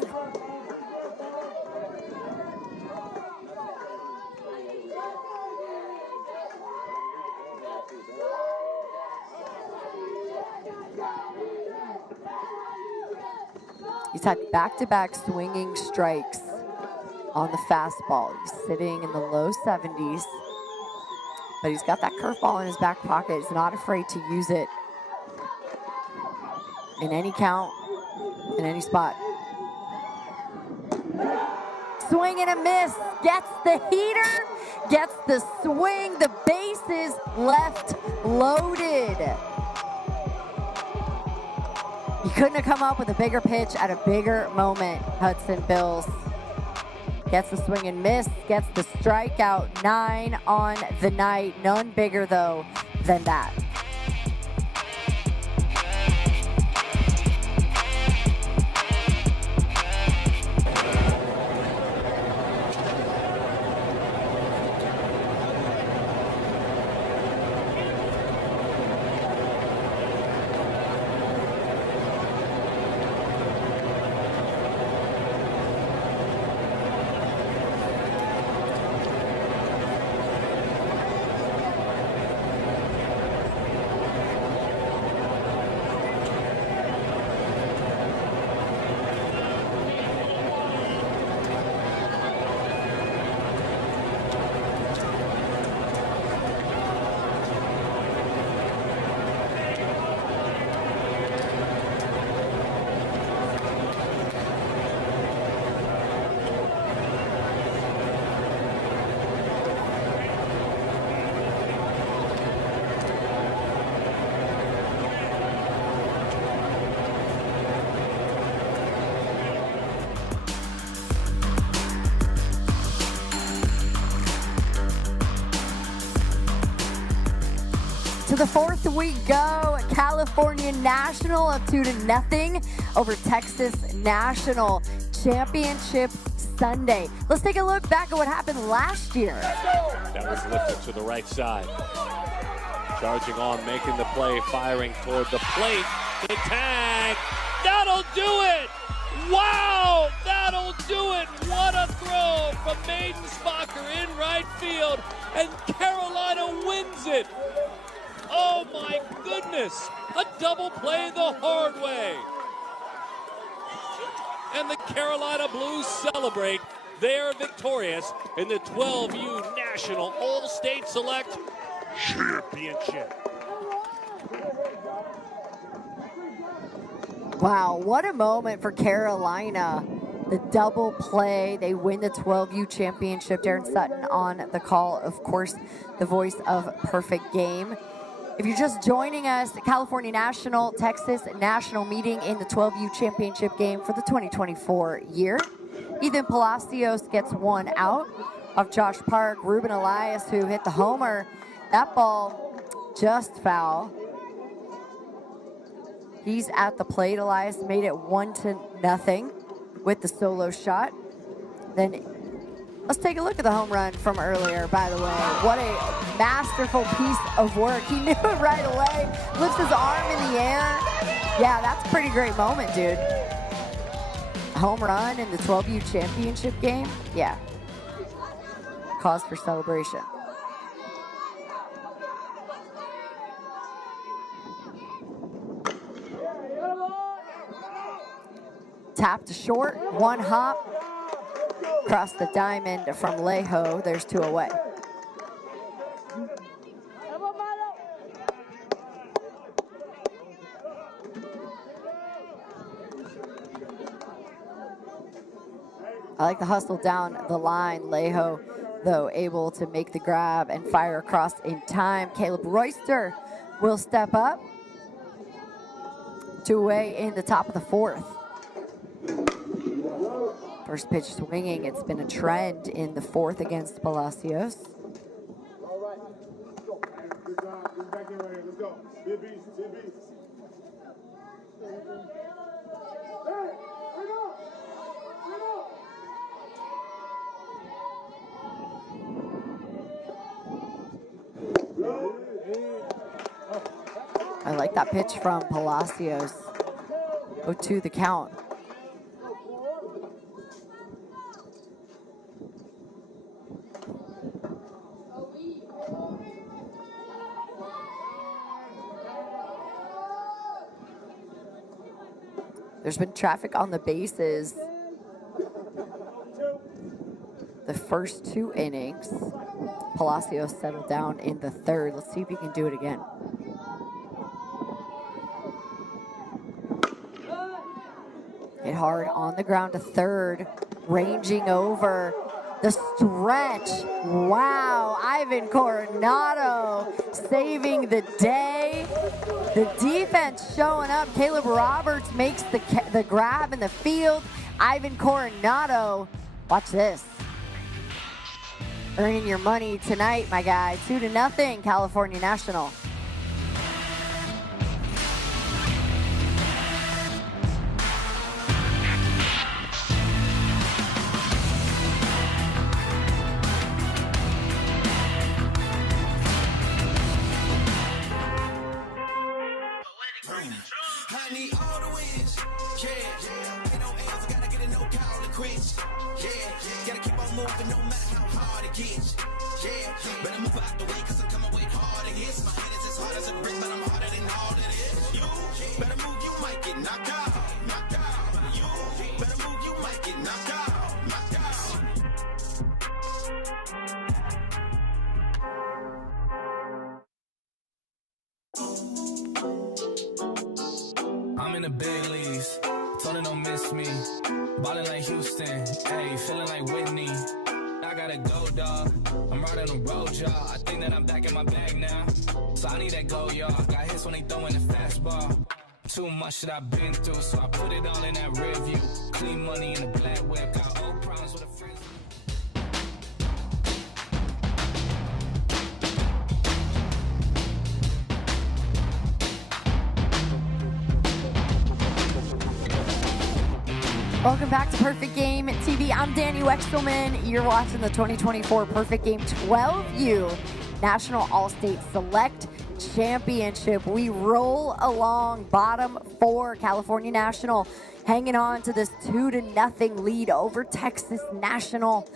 He's had back-to-back swinging strikes on the fastball. He's sitting in the low 70s. But he's got that curveball in his back pocket. He's not afraid to use it in any count, in any spot. Swing and a miss. Gets the heater, gets the swing. The bases left loaded. He couldn't have come up with a bigger pitch at a bigger moment, Hudson Bills. Gets the swing and miss, gets the strikeout, 9 on the night. None bigger, though, than that. To the fourth we go. California National up 2-0 over Texas National. Championship Sunday. Let's take a look back at what happened last year. That was lifted to the right side. Charging on, making the play, firing toward the plate. The tag. That'll do it! Wow! That'll do it! What a throw from Maidensbacher in right field, and Carolina wins it! Oh my goodness! A double play the hard way! And the Carolina Blues celebrate. They're victorious in the 12U National All-State Select Championship. Wow, what a moment for Carolina. The double play. They win the 12U championship. Darren Sutton on the call, of course, the voice of Perfect Game. If you're just joining us, the California National, Texas National meeting in the 12U championship game for the 2024 year. Ethan Palacios gets one out of Josh Park. Ruben Elias, who hit the homer. That ball just foul. He's at the plate. Elias made it 1-0 with the solo shot. Then let's take a look at the home run from earlier, by the way. What a masterful piece of work. He knew it right away. Lifts his arm in the air. Yeah, that's a pretty great moment, dude. Home run in the 12U championship game. Yeah. Cause for celebration. Tap to short, one hop. Across the diamond from Lejo. There's two away. I like the hustle down the line. Lejo, though, able to make the grab and fire across in time. Caleb Royster will step up. Two away in the top of the fourth. First pitch swinging. It's been a trend in the fourth against Palacios. All right, let's go. Good job. Get back in right here. Let's go. Be a beast. Be a beast. I like that pitch from Palacios. 0-2 the count. There's been traffic on the bases the first two innings. Palacios settled down in the third. Let's see if he can do it again. Hit hard on the ground to third, ranging over the stretch. Wow, Ivan Coronado saving the day. The defense showing up. Caleb Roberts makes the grab in the field. Ivan Coronado, watch this. Earning your money tonight, my guy. 2-0, California National. I need all the wins, yeah. Ain't no ends, gotta get a no call to quit, yeah. Gotta keep on moving no matter how hard it gets, yeah. Better move out the way, cause I'm coming with hard and hits. My head is as hard as a brick, but I'm harder than all of this. You better move, you might get knocked out, knocked out. You better move, you might get knocked out, knocked out. I'm in the big leagues, told her don't miss me. Ballin' like Houston, ayy, feeling like Whitney. I gotta go, dog. I'm riding a road, y'all. I think that I'm back in my bag now. So I need that go, y'all. Got hits when they throwin' the fastball. Too much that I've been through, so I put it all in that rear view. Clean money in the black whip, got old problems with a friend. Welcome back to Perfect Game TV. I'm Danny Wexelman. You're watching the 2024 Perfect Game 12U National All-State Select Championship. We roll along bottom four. California National hanging on to this 2-0 lead over Texas National.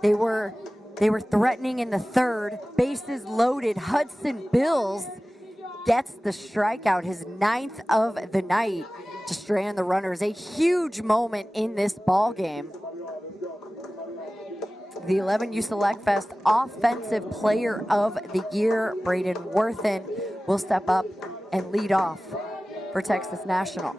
They were threatening in the third. Bases loaded. Hudson Bills gets the strikeout, his 9th of the night, to strand the runners. A huge moment in this ball game. The 11U Select Fest Offensive Player of the Year, Braden Worthen, will step up and lead off for Texas National.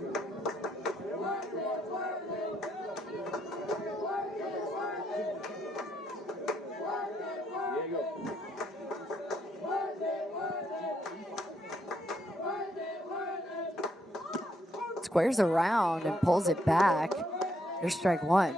Squares around and pulls it back. There's strike one.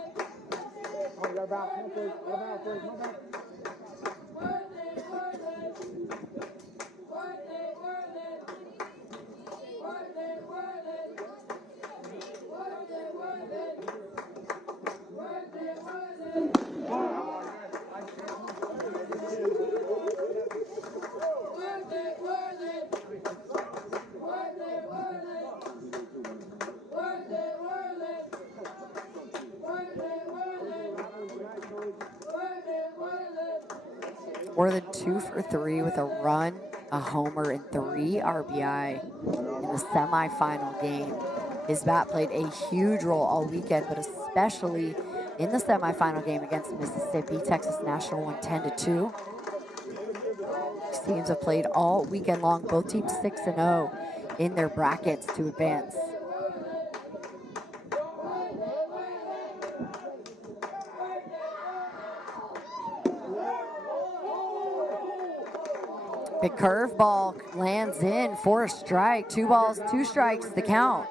More than 2 for 3 with a run, a homer, and 3 RBI in the semifinal game. His bat played a huge role all weekend, but especially in the semifinal game against Mississippi. Texas National won 10-2. These teams have played all weekend long. Both teams 6-0 in their brackets to advance. Big curveball lands in for a strike. 2 balls, 2 strikes, the count.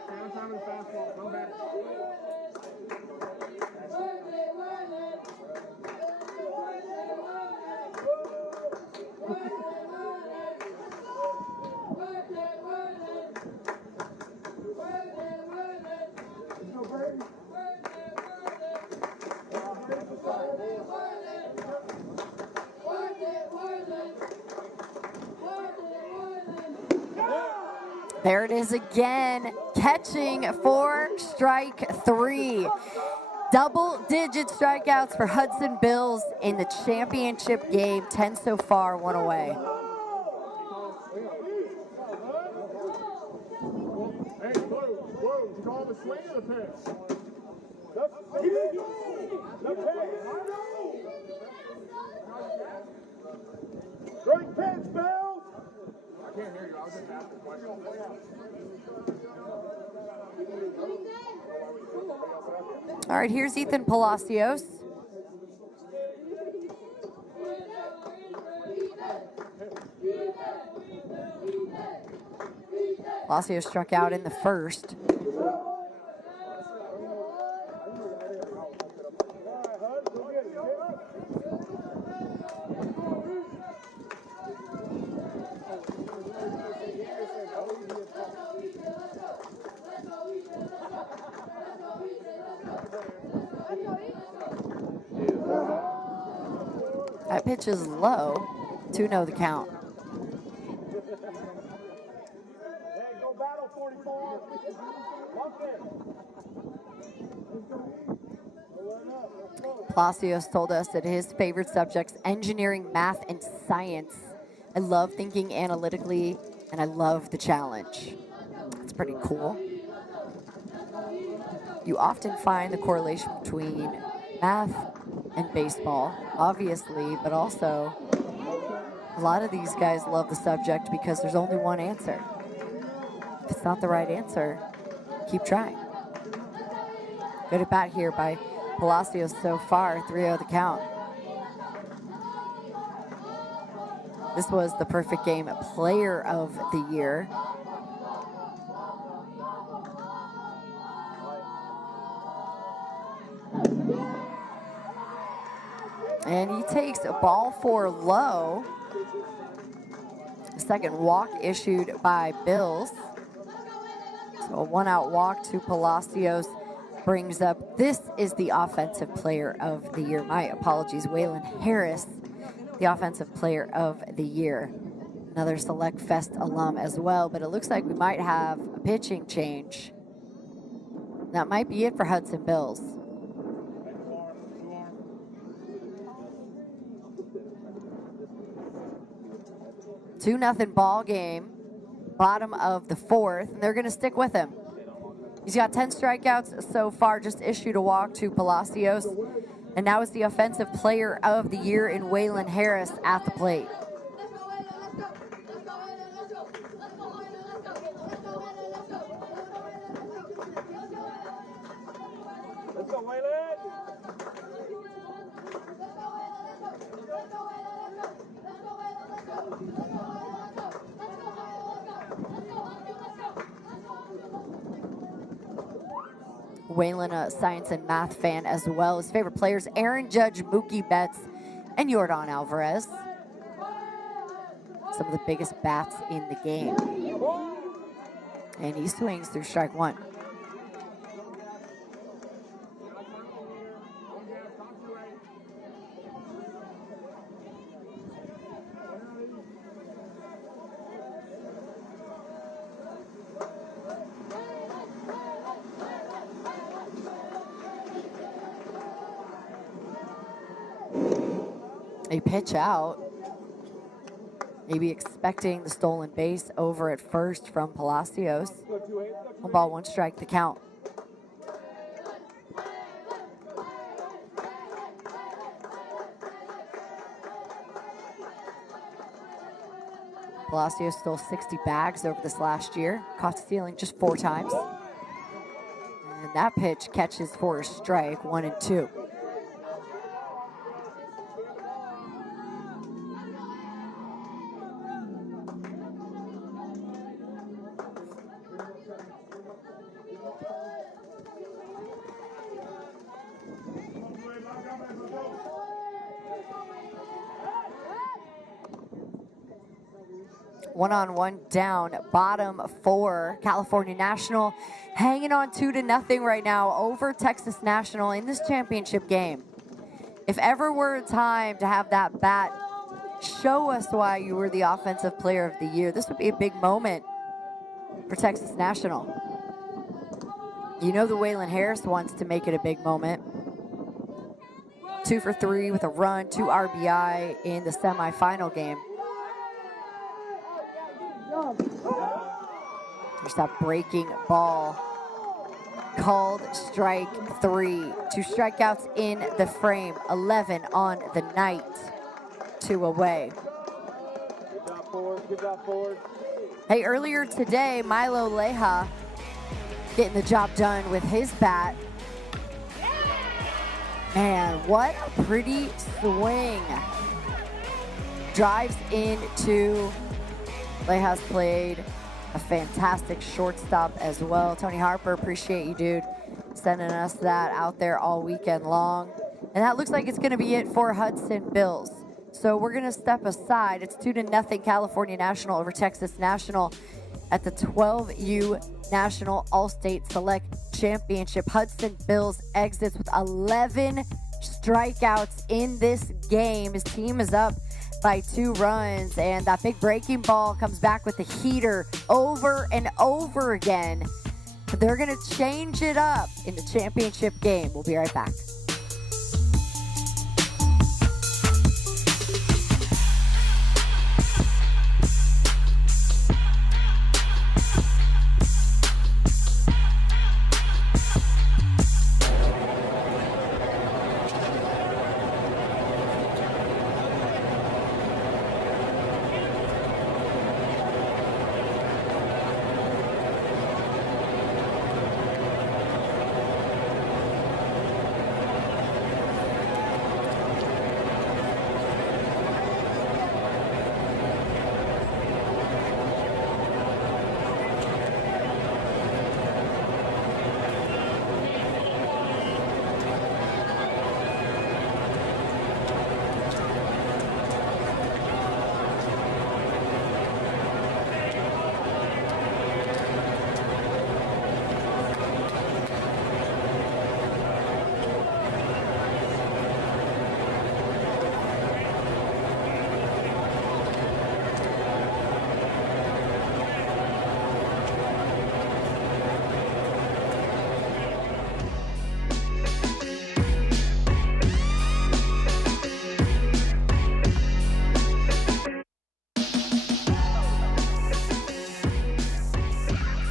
There it is again, catching for strike 3. Double-digit strikeouts for Hudson Bills in the championship game. 10 so far, 1 away. Hey, Blue, you call the swing or the pitch? Strike pitch, Bills! I can't hear you. I was just asking a question. All right, here's Ethan Palacios. Palacios struck out in the first. That pitch is low. 2-0 the count. Palacios told us that his favorite subjects, engineering, math, and science. I love thinking analytically, and I love the challenge. It's pretty cool. You often find the correlation between math and baseball, obviously, but also a lot of these guys love the subject because there's only one answer. If it's not the right answer, keep trying. Good at bat here by Palacios so far, 3-0 the count. This was the Perfect Game Player of the Year. And he takes a ball 4 low. The second walk issued by Bills. So a 1-out walk to Palacios. brings up, this is the Offensive Player of the Year. My apologies, Waylon Harris, the Offensive Player of the Year. Another Select Fest alum as well, but it looks like we might have a pitching change. That might be it for Hudson Bills. 2-0 ball game, bottom of the fourth, and they're going to stick with him. He's got 10 strikeouts so far, just issued a walk to Palacios, and now is the Offensive Player of the Year in Waylon Harris at the plate. Let's go, Waylon! Waylon, a science and math fan as well. His favorite players, Aaron Judge, Mookie Betts, and Yordan Alvarez. Some of the biggest bats in the game. And he swings through strike one. A pitch out. Maybe expecting the stolen base over at first from Palacios. 1 ball, 1 strike, the count. Palacios stole 60 bags over this last year. Caught stealing just 4 times. And that pitch catches for a strike, 1 and 2. One-on-one down, bottom 4. California National hanging on 2-0 right now over Texas National in this championship game. If ever were a time to have that bat show us why you were the Offensive Player of the Year, this would be a big moment for Texas National. You know the Waylon Harris wants to make it a big moment. 2 for 3 with a run, 2 RBI in the semifinal game. There's that breaking ball called strike 3. 2 strikeouts in the frame, 11 on the night, 2 away. Good job, forward. Good job, forward. Hey, earlier today, Milo Leja getting the job done with his bat. Man, what a pretty swing. Drives into, Leja's played a fantastic shortstop as well. Tony Harper, appreciate you, dude, sending us that out there all weekend long. And that looks like it's going to be it for Hudson Bills. So we're going to step aside. It's 2-0 California National over Texas National at the 12U National All-State Select Championship. Hudson Bills exits with 11 strikeouts in this game. His team is up by 2 runs, and that big breaking ball comes back with the heater over and over again. They're going to change it up in the championship game. We'll be right back.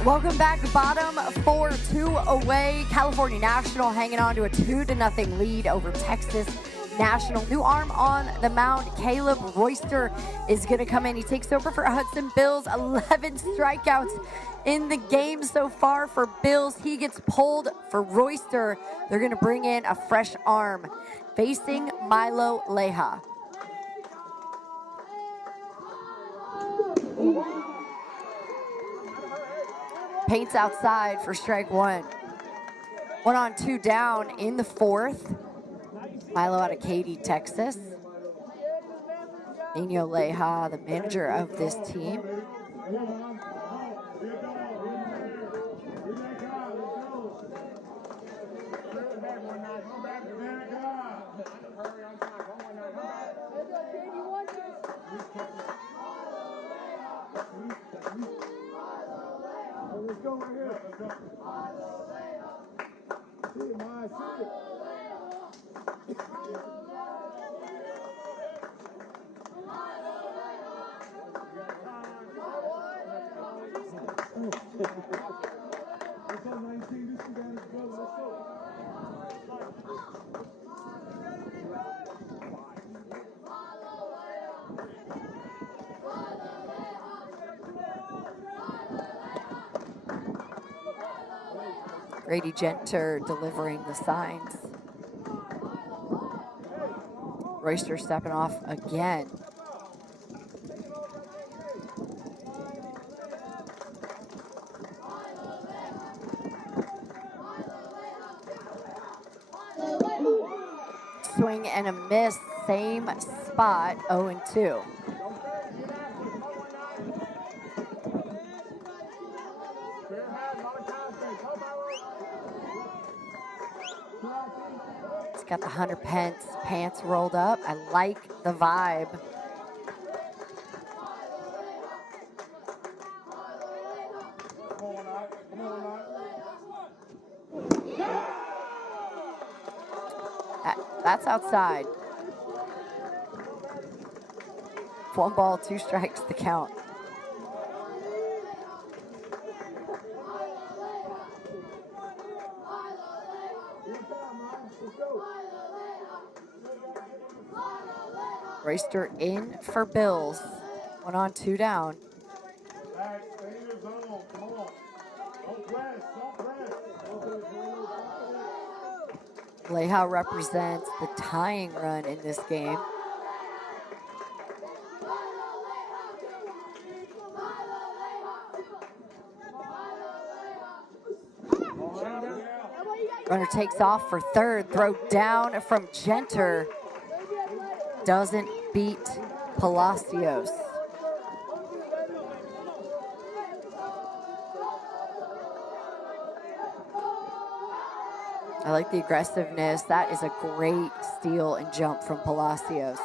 Welcome back, bottom 4-2 away. California National hanging on to a 2-0 lead over Texas National. New arm on the mound, Caleb Royster is going to come in. He takes over for Hudson Bills. 11 strikeouts in the game so far for Bills. He gets pulled for Royster. They're going to bring in a fresh arm facing Milo Leja. Paints outside for strike one. 1-2 down in the fourth. Milo out of Katy, Texas. Nino Leja, the manager of this team. Let's go right here. Let's go. See it, man. See it. Let's go, 19. This is down as well. Let's go. Grady Genter delivering the signs. Royster stepping off again. Swing and a miss, same spot, 0-2. It's got the Hunter Pence pants rolled up. I like the vibe. That's outside. 1 ball, 2 strikes, the count. Royster in for Bills. 1-2 down. Leja represents the tying run in this game. Runner takes off for third. Throw down from Genter. Doesn't beat Palacios. I like the aggressiveness. That is a great steal and jump from Palacios.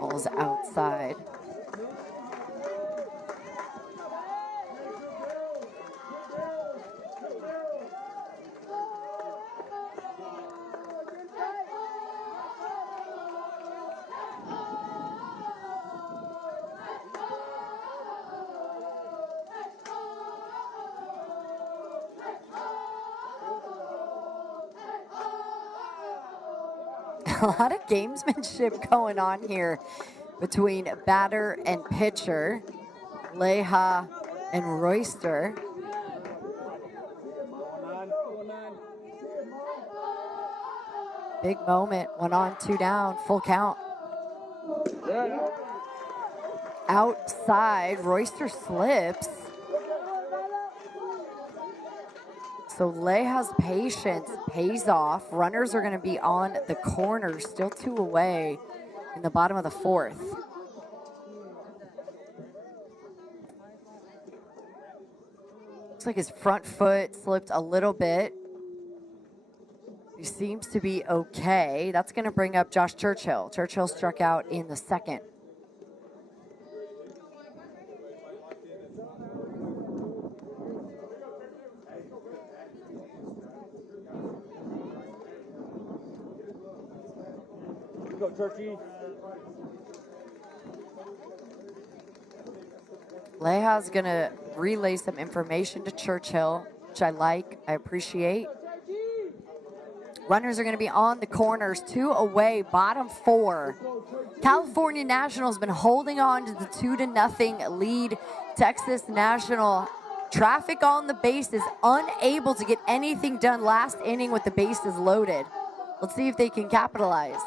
Ball's outside. A lot of gamesmanship going on here between batter and pitcher, Leja and Royster. Big moment, 1-2 down, full count. Outside, Royster slips. So Leja's patience pays off. Runners are going to be on the corner, still 2 away in the bottom of the fourth. Looks like his front foot slipped a little bit. He seems to be okay. That's going to bring up Josh Churchill. Churchill struck out in the second. go, Churchy. Leja's gonna relay some information to Churchill, which I like, I appreciate. Runners are gonna be on the corners, 2 away, bottom 4. California National's been holding on to the 2-0 lead. Texas National, traffic on the bases, unable to get anything done last inning with the bases loaded. Let's see if they can capitalize.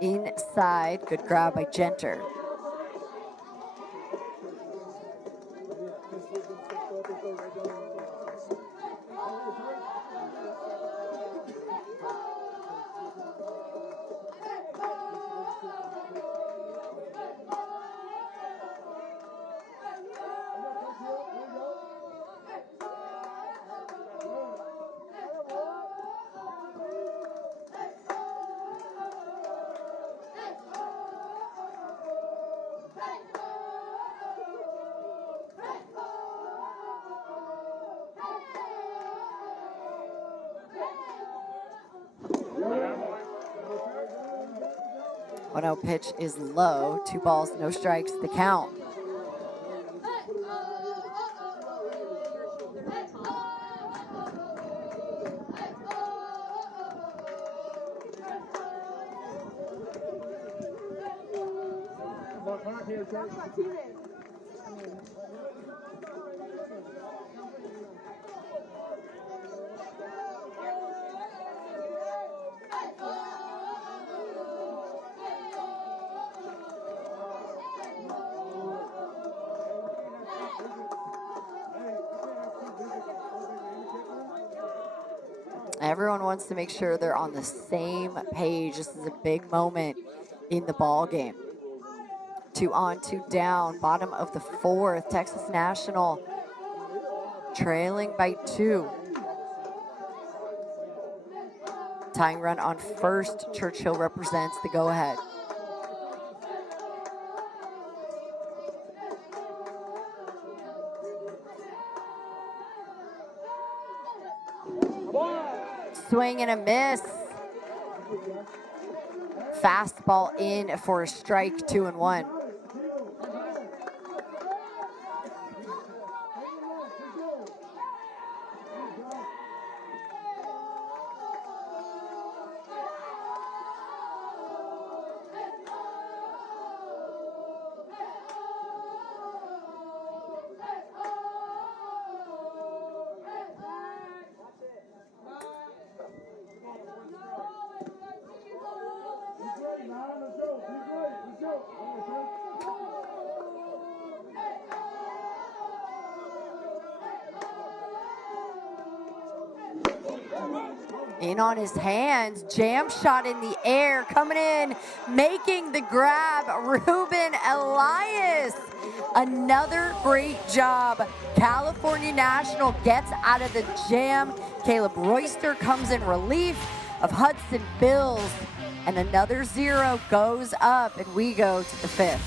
Inside, good grab by Genter. One-0 pitch is low. 2 balls, no strikes, the count. Everyone wants to make sure they're on the same page. This is a big moment in the ball game. 2 on, 2 down, bottom of the 4th. Texas National trailing by 2. Tying run on first. Churchill represents the go-ahead. Swing and a miss. Fastball in for a strike, 2-1. In on his hands, jam shot in the air, coming in, making the grab, Ruben Elias. Another great job. California National gets out of the jam. Caleb Royster comes in relief of Hudson Bills, and another 0 goes up, and we go to the 5th.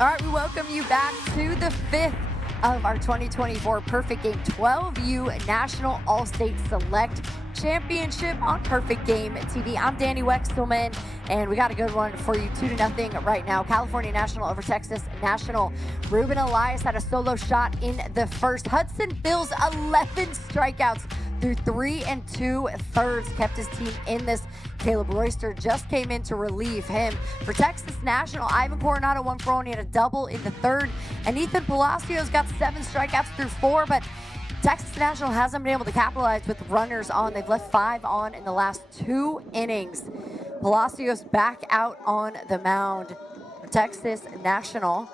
All right, we welcome you back to the 5th of our 2024 Perfect Game 12U National All-State Select Championship on Perfect Game TV. I'm Danny Wexelman, and we got a good one for you, 2-0 right now. California National over Texas National. Ruben Elias had a solo shot in the first. Hudson Bills 11 strikeouts through 3 2/3, kept his team in this. Caleb Royster just came in to relieve him. For Texas National, Ivan Coronado 1 for 1. He had a double in the third. And Ethan Palacios got 7 strikeouts through 4, but Texas National hasn't been able to capitalize with runners on. They've left 5 on in the last 2 innings. Palacios back out on the mound for Texas National.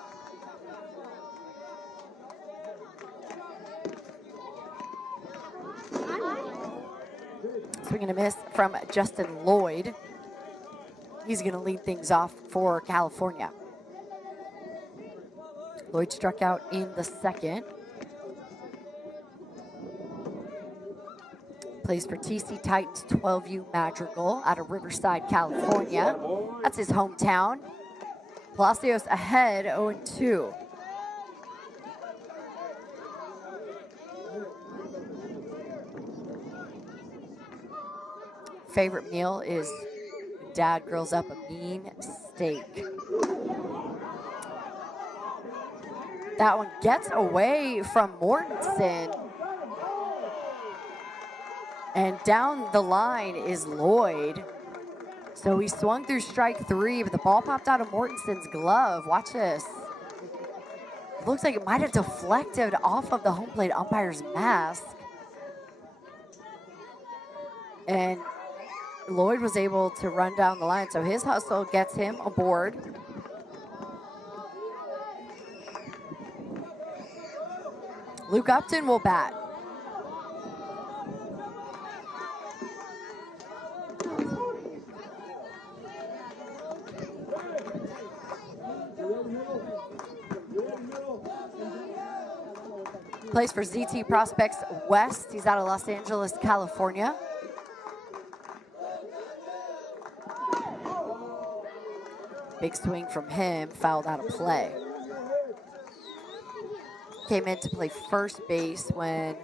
Swing and a miss from Justin Lloyd. He's going to lead things off for California. Lloyd struck out in the second. Plays for TC Titans 12U Madrigal out of Riverside, California. That's his hometown. Palacios ahead 0-2. Favorite meal is Dad grills up a mean steak. That one gets away from Mortensen. And down the line is Lloyd. So he swung through strike 3, but the ball popped out of Mortensen's glove. Watch this. Looks like it might have deflected off of the home plate umpire's mask. And Lloyd was able to run down the line, so his hustle gets him aboard. Luke Upton will bat. Plays for ZT Prospects West. He's out of Los Angeles, California. Big swing from him, fouled out of play. Came in to play first base when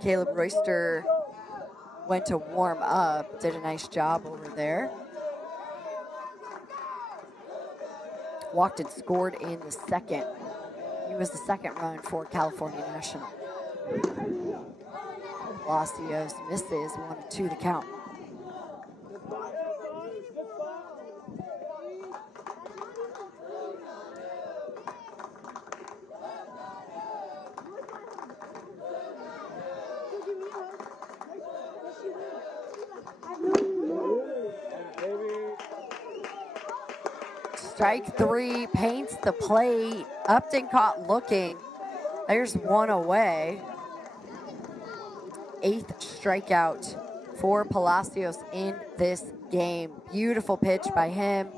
Caleb Royster went to warm up. Did a nice job over there. Walked and scored in the second. He was the second run for California National. Palacios misses, 1-2 to count. Strike 3, paints the plate. Upton caught looking. There's one away. 8th strikeout for Palacios in this game. Beautiful pitch by him.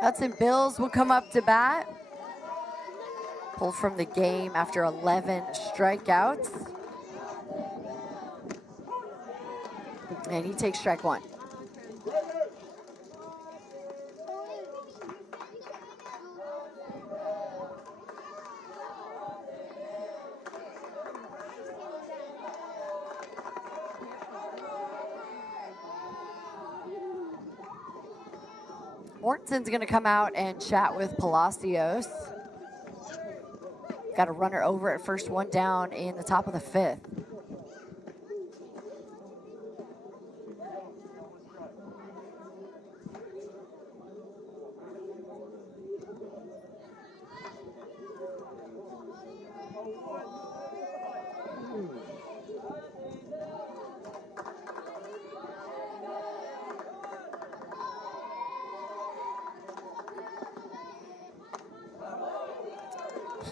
Hudson Bills will come up to bat. Pulled from the game after 11 strikeouts. And he takes strike 1. Mortensen's going to come out and chat with Palacios. Got a runner over at first, 1 down in the top of the 5th.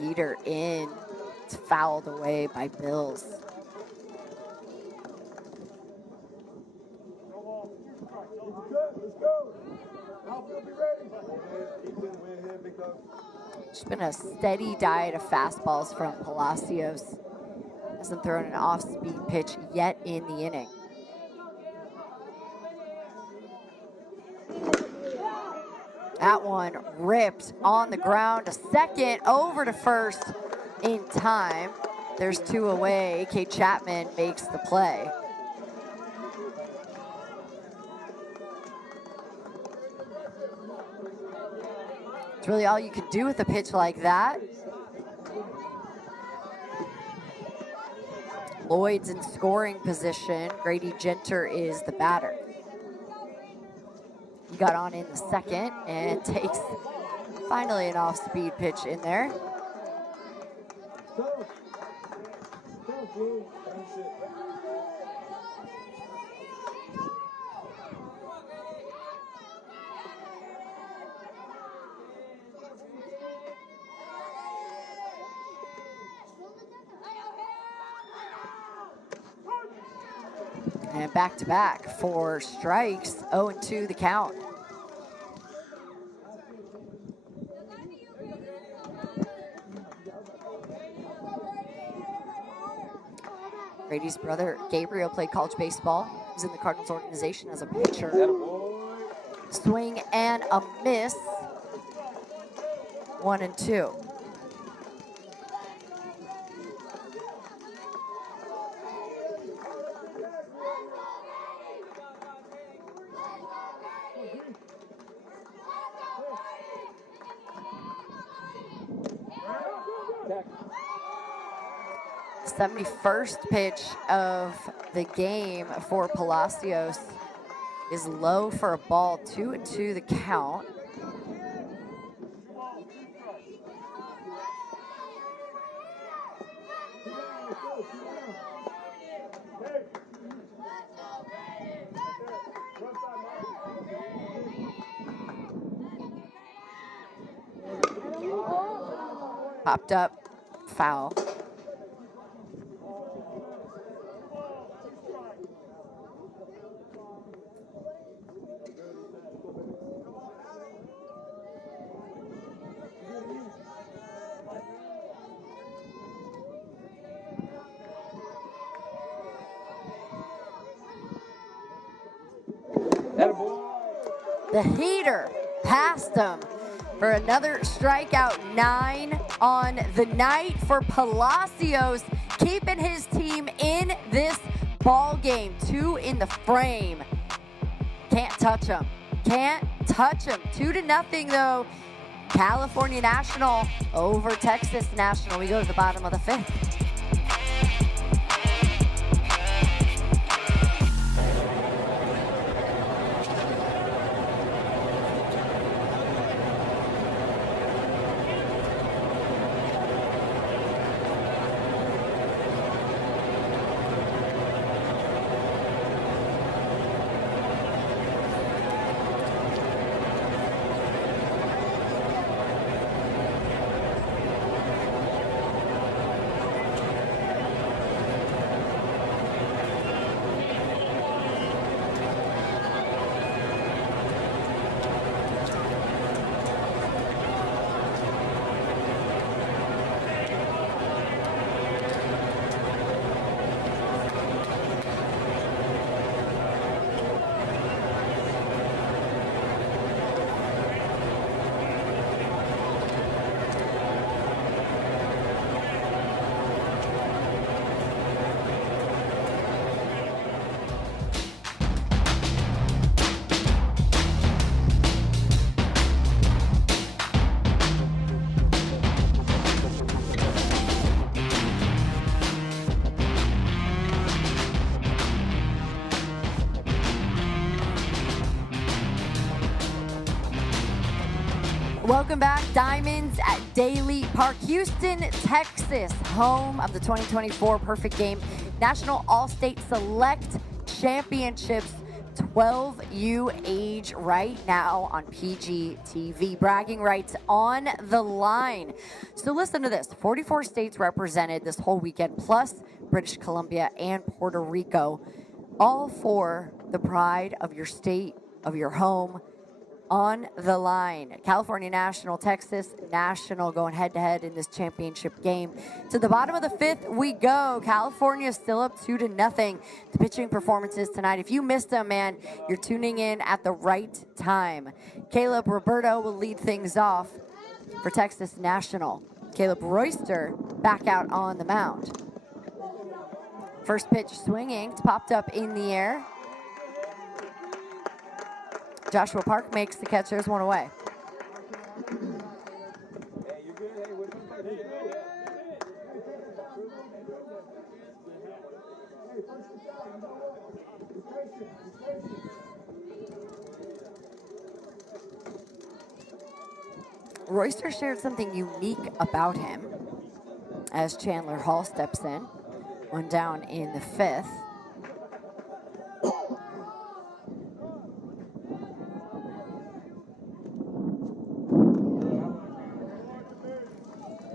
Heater in. It's fouled away by Bills. It's been a steady diet of fastballs from Palacios. Hasn't thrown an off-speed pitch yet in the inning. That one ripped on the ground to second, over to first in time. There's 2 away. Kate Chapman makes the play. It's really all you can do with a pitch like that. Lloyd's in scoring position. Grady Genter is the batter. He got on in the second and takes finally an off-speed pitch in there. And back-to-back for strikes, 0-2 the count. Grady's brother, Gabriel, played college baseball. He's in the Cardinals organization as a pitcher. Swing and a miss. 1-2. Back. 71st pitch of the game for Palacios is low for a ball. 2-2 the count. Popped up, foul. The heater passed him for another strikeout. 9 on the night for Palacios, keeping his team in this ball game. 2 in the frame. Can't touch him. Can't touch him. 2-0 though. California National over Texas National. We go to the bottom of the 5th. Welcome back, Diamonds at Daly Park, Houston, Texas, home of the 2024 Perfect Game National All-State Select Championships. 12U age right now on PGTV. Bragging rights on the line. So listen to this. 44 states represented this whole weekend, plus British Columbia and Puerto Rico, all for the pride of your state, of your home, on the line. California National, Texas National going head-to-head in this championship game. To the bottom of the 5th we go. California still up 2-0. The pitching performances tonight, if you missed them, man, you're tuning in at the right time. Caleb Roberto will lead things off for Texas National. Caleb Royster back out on the mound. First pitch swinging, it's popped up in the air. Joshua Park makes the catch. There's one away. Royster shared something unique about him as Chandler Hall steps in. One down in the 5th.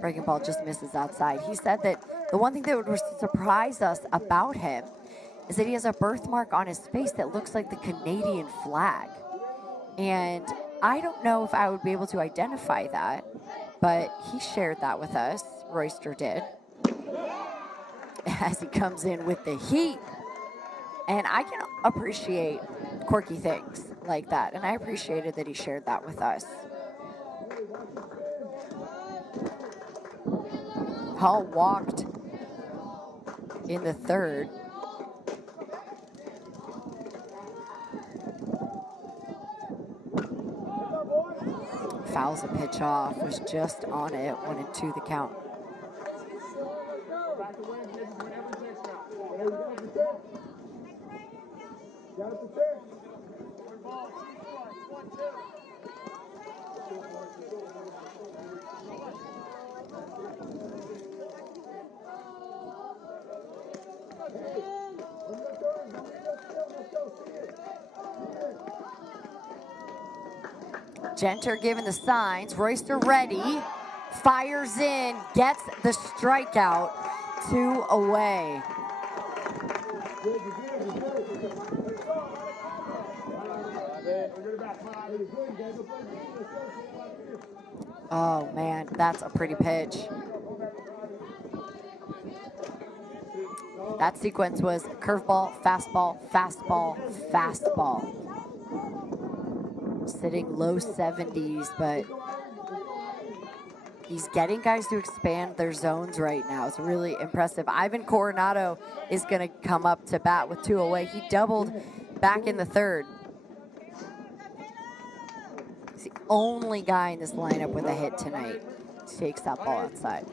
Breaking ball just misses outside. He said that the one thing that would surprise us about him is that he has a birthmark on his face that looks like the Canadian flag. And I don't know if I would be able to identify that, but he shared that with us. Royster did. As he comes in with the heat. And I can appreciate quirky things like that. And I appreciated that he shared that with us. Hall walked in the 3rd. Fouls a pitch off, was just on it, 1-2 the count. Genter giving the signs. Royster ready. Fires in. Gets the strikeout. 2 away. Oh, man. That's a pretty pitch. That sequence was curveball, fastball, fastball, fastball. Sitting low 70s, but he's getting guys to expand their zones right now. It's really impressive. Ivan Coronado is going to come up to bat with 2 away. He doubled back in the 3rd. He's the only guy in this lineup with a hit tonight. He takes that ball outside.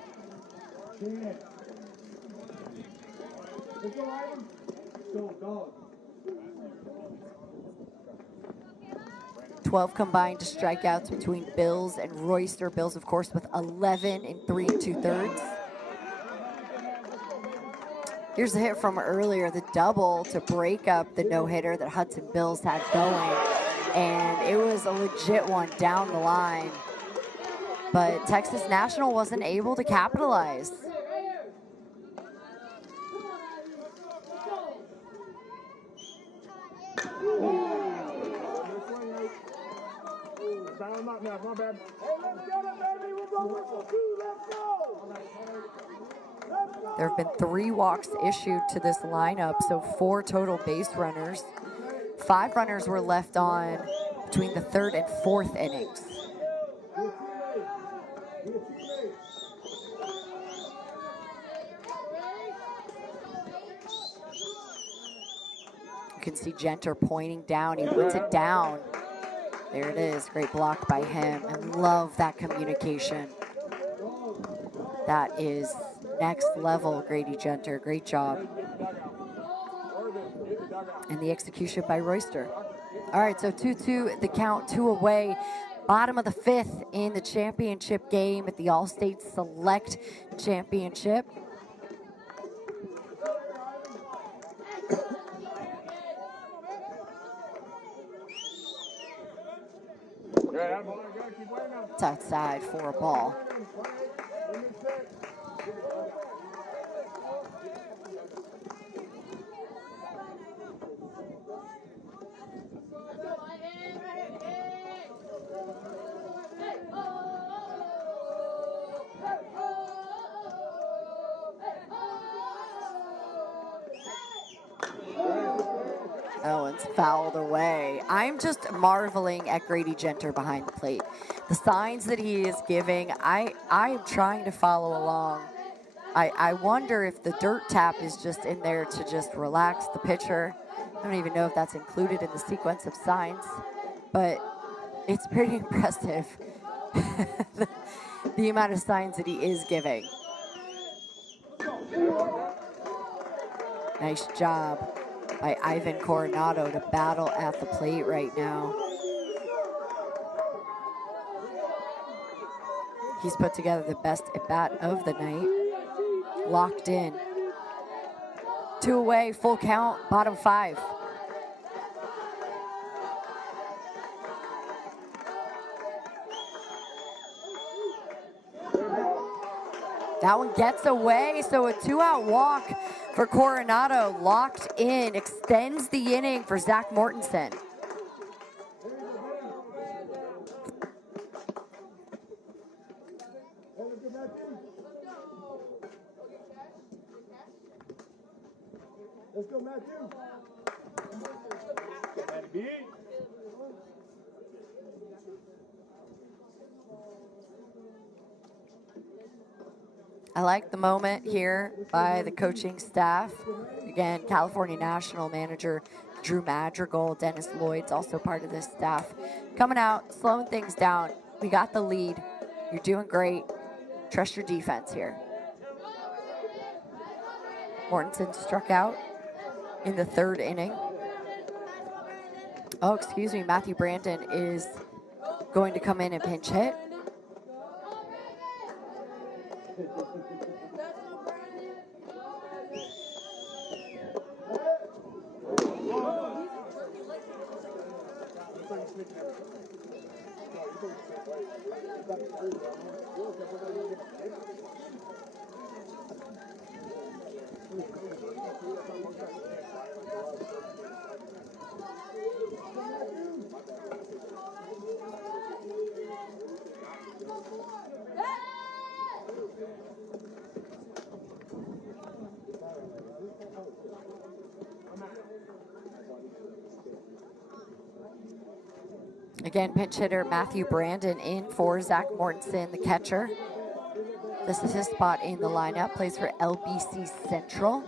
12 combined strikeouts between Bills and Royster. Bills, of course, with 11 in 3 2/3. Here's a hit from earlier, the double to break up the no-hitter that Hudson Bills had going. And it was a legit one down the line. But Texas National wasn't able to capitalize. There have been 3 walks issued to this lineup, so 4 total base runners. 5 runners were left on between the 3rd and 4th innings. You can see Genter pointing down. He puts it down. There it is. Great block by him. And love that communication. That is next level, Grady Genter. Great job. And the execution by Royster. All right, so 2-2 the count, 2 away. Bottom of the 5th in the championship game at the All-State Select Championship. It's outside for a ball. That one's fouled away. I'm just marveling at Grady Genter behind the plate. The signs that he is giving, I'm trying to follow along. I wonder if the dirt tap is just in there to just relax the pitcher. I don't even know if that's included in the sequence of signs, but it's pretty impressive, the amount of signs that he is giving. Nice job by Ivan Coronado to battle at the plate right now. He's put together the best at-bat of the night. Locked in. 2 away, full count, bottom 5. That one gets away, so a 2-out walk for Coronado. Locked in, extends the inning for Zach Mortensen. Let's go, Matthew. I like the moment here by the coaching staff. Again, California National manager Drew Madrigal, Dennis Lloyd's also part of this staff. Coming out, slowing things down. We got the lead. You're doing great. Trust your defense here. Mortensen struck out in the 3rd inning. Oh, excuse me, Matthew Brandon is going to come in and pinch hit. Again, pinch hitter Matthew Brandon in for Zach Mortensen, the catcher. This is his spot in the lineup, plays for LBC Central.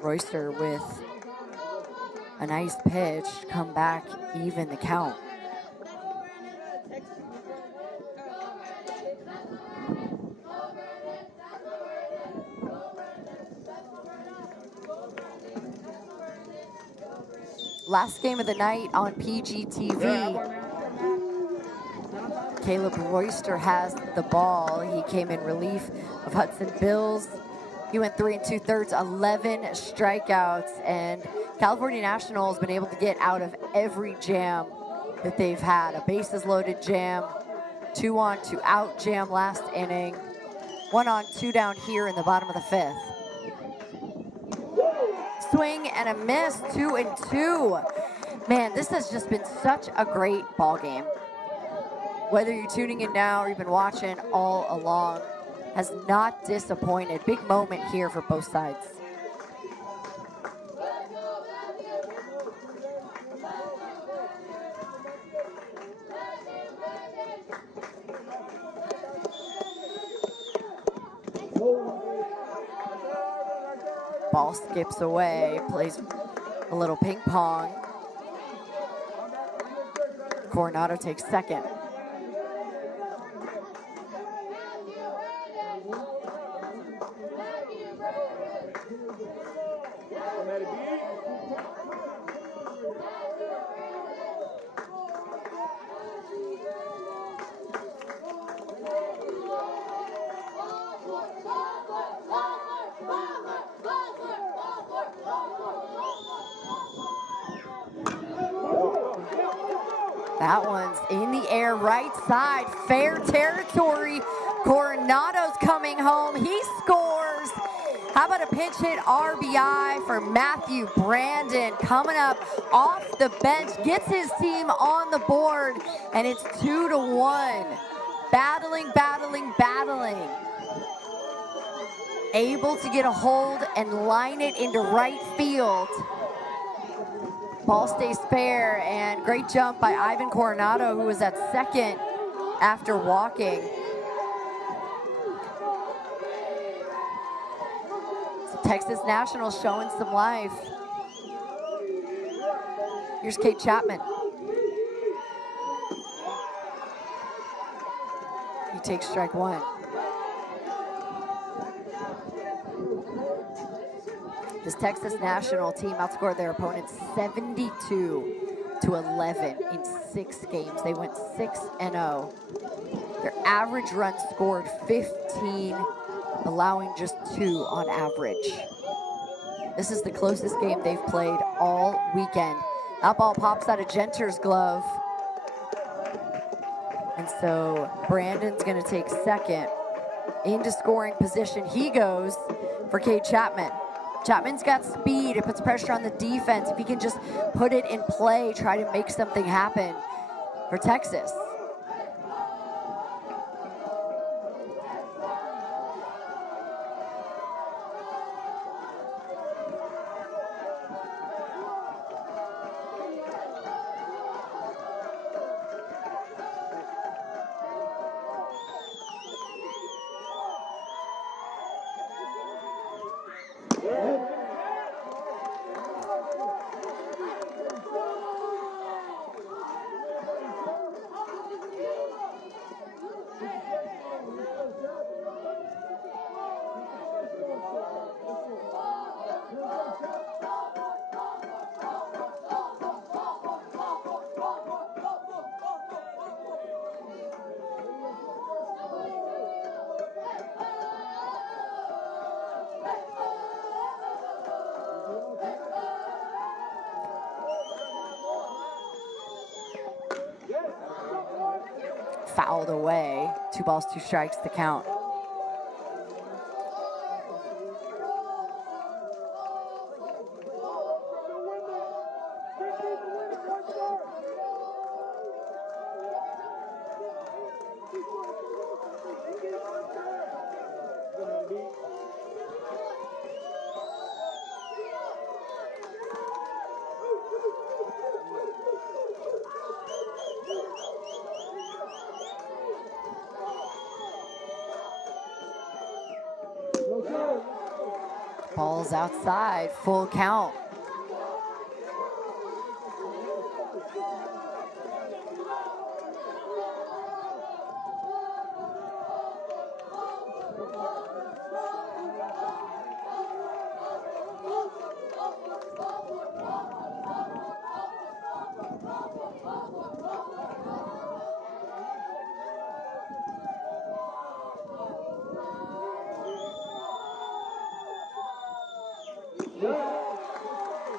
Royster with a nice pitch, come back, even the count. Last game of the night on PGTV. Caleb Royster has the ball. He came in relief of Hudson Bills. He went 3 2/3, 11 strikeouts, and California National has been able to get out of every jam that they've had. A bases loaded jam, 2 on, 2 out jam last inning, 1 on, 2 down here in the bottom of the 5th. Swing and a miss, 2 and 2. Man, this has just been such a great ball game. Whether you're tuning in now or you've been watching all along, has not disappointed. Big moment here for both sides. Ball skips away, plays a little ping pong. Coronado takes second. That one's in the air, right side, fair territory. Coronado's coming home, he scores. How about a pinch hit RBI for Matthew Brandon, coming up off the bench, gets his team on the board, and it's 2-1. Battling, battling, battling. Able to get a hold and line it into right field. Ball stays fair, and great jump by Ivan Coronado, who was at second after walking. So Texas National showing some life. Here's Kate Chapman. He takes strike one. This Texas National team outscored their opponents 72-11 in 6 games. They went 6-0. Their average run scored 15, allowing just 2 on average. This is the closest game they've played all weekend. That ball pops out of Genter's glove. And so Brandon's gonna take second. Into scoring position he goes for Kate Chapman. Chapman's got speed, it puts pressure on the defense. If he can just put it in play, try to make something happen for Texas. Fouled away. 2 balls, 2 strikes, the count. Ball's outside, full count.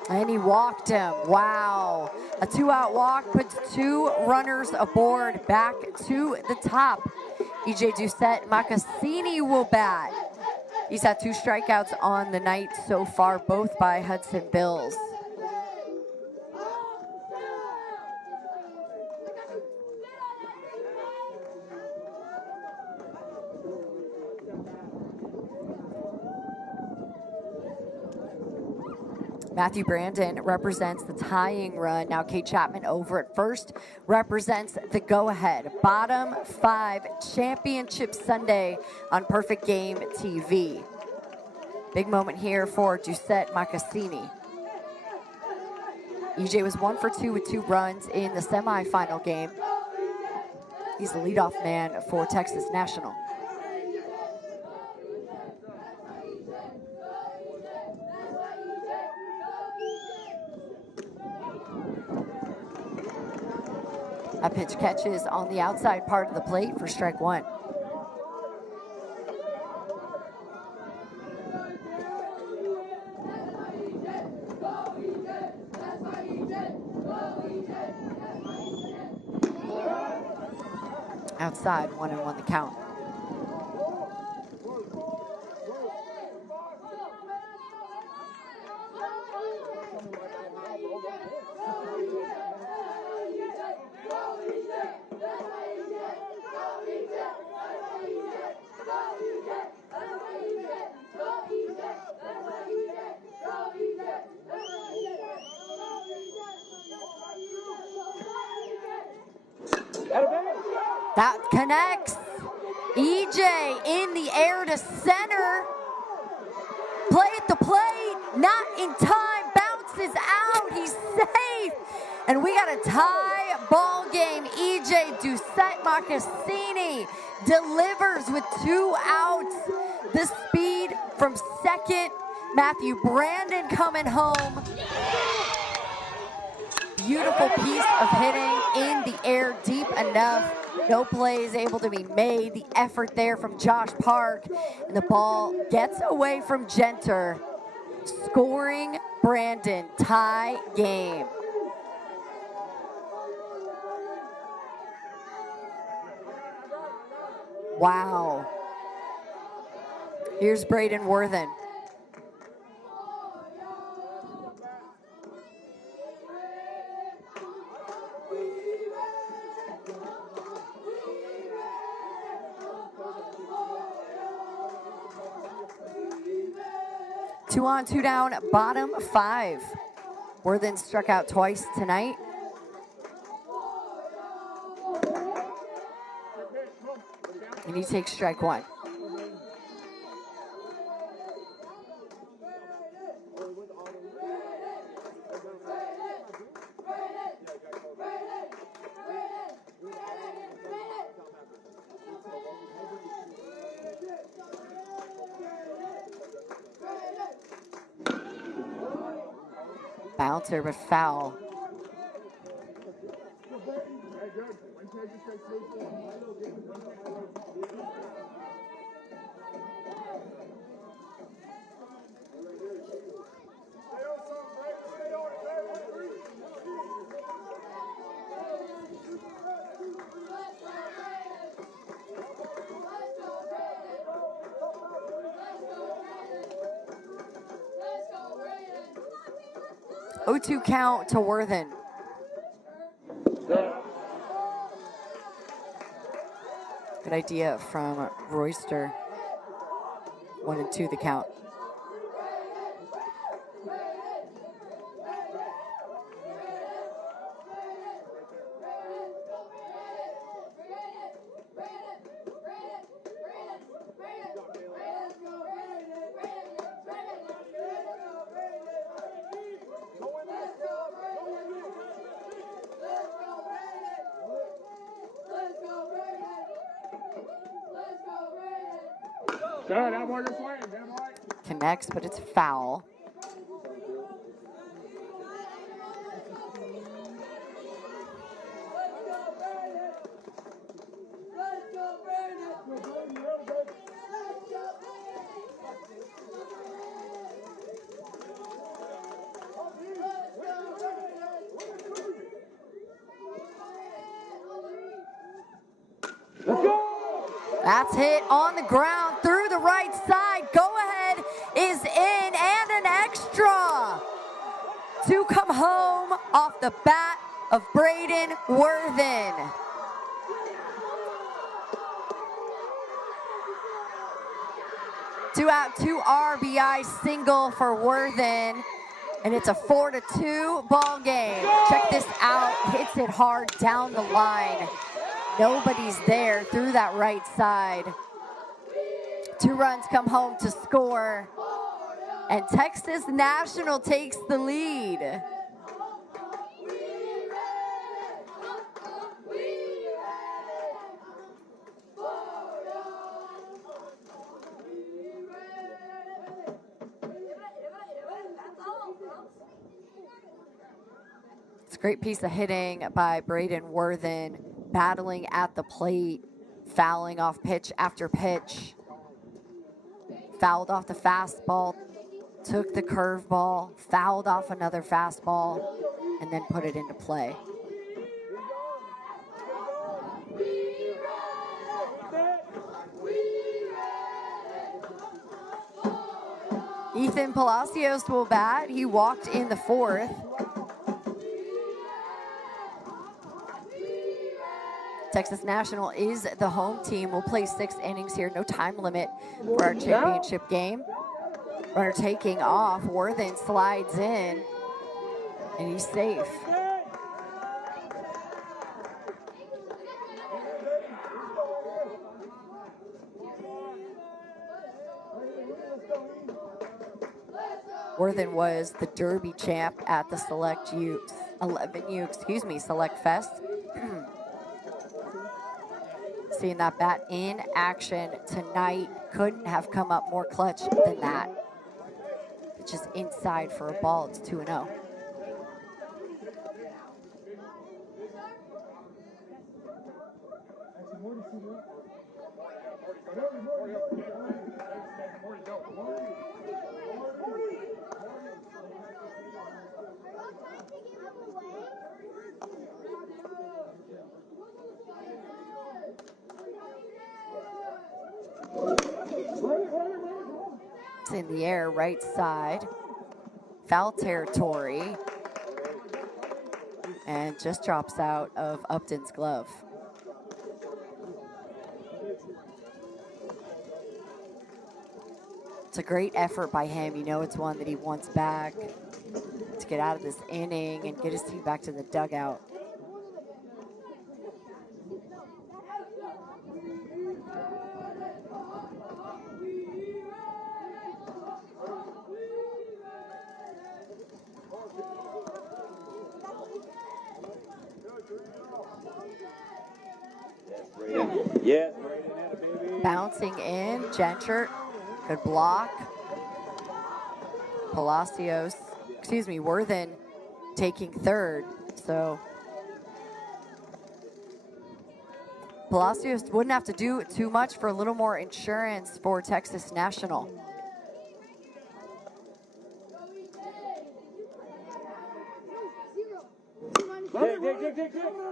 And he walked him. Wow. A 2-out walk puts 2 runners aboard back to the top. EJ Doucette Macassini will bat. He's had 2 strikeouts on the night so far, both by Hudson Bills. Matthew Brandon represents the tying run. Now Kate Chapman over at first represents the go-ahead. Bottom 5 championship Sunday on Perfect Game TV. Big moment here for Doucette Macassini. EJ was 1 for 2 with 2 runs in the semifinal game. He's the leadoff man for Texas National. A pitch catches on the outside part of the plate for strike 1. Outside, 1-1 the count. That connects. EJ in the air to center. Play at the plate, not in time, bounces out, he's safe. And we got a tie ball game. EJ Doucette-Marcassini delivers with 2 outs. The speed from second. Matthew Brandon coming home. Beautiful piece of hitting in the air, deep enough. No plays able to be made. The effort there from Josh Park. And the ball gets away from Genter. Scoring Brandon, tie game. Wow. Here's Braden Worthen. Two on, two down, bottom 5. Worthen struck out twice tonight. And he takes strike 1. Bouncer, but foul. Oh, 0-2 count to Worthen. Good idea from Royster. 1-2 the count. Connects, but it's foul. That's hit on the ground through the right side. Go ahead is in and an extra to come home off the bat of Braden Worthen. Two out, 2 RBI single for Worthen. And it's a 4-2 ball game. Check this out, hits it hard down the line. Nobody's there through that right side. 2 runs come home to score. And Texas National takes the lead. It's a great piece of hitting by Braden Worthen, battling at the plate, fouling off pitch after pitch. Fouled off the fastball, took the curveball, fouled off another fastball, and then put it into play. Ethan Palacios will bat. He walked in the 4th. Texas National is the home team. We'll play 6 innings here. No time limit for our championship game. Runner taking off. Worthen slides in, and he's safe. Worthen was the Derby champ at the Select Fest. Seeing that bat in action tonight, couldn't have come up more clutch than that. It's just inside for a ball, it's 2-0. It's in the air, right side. Foul territory. And just drops out of Upton's glove. It's a great effort by him. You know it's one that he wants back to get out of this inning and get his team back to the dugout. Yeah. Bouncing in, Gentry, good block. Worthen taking third. So Palacios wouldn't have to do too much for a little more insurance for Texas National.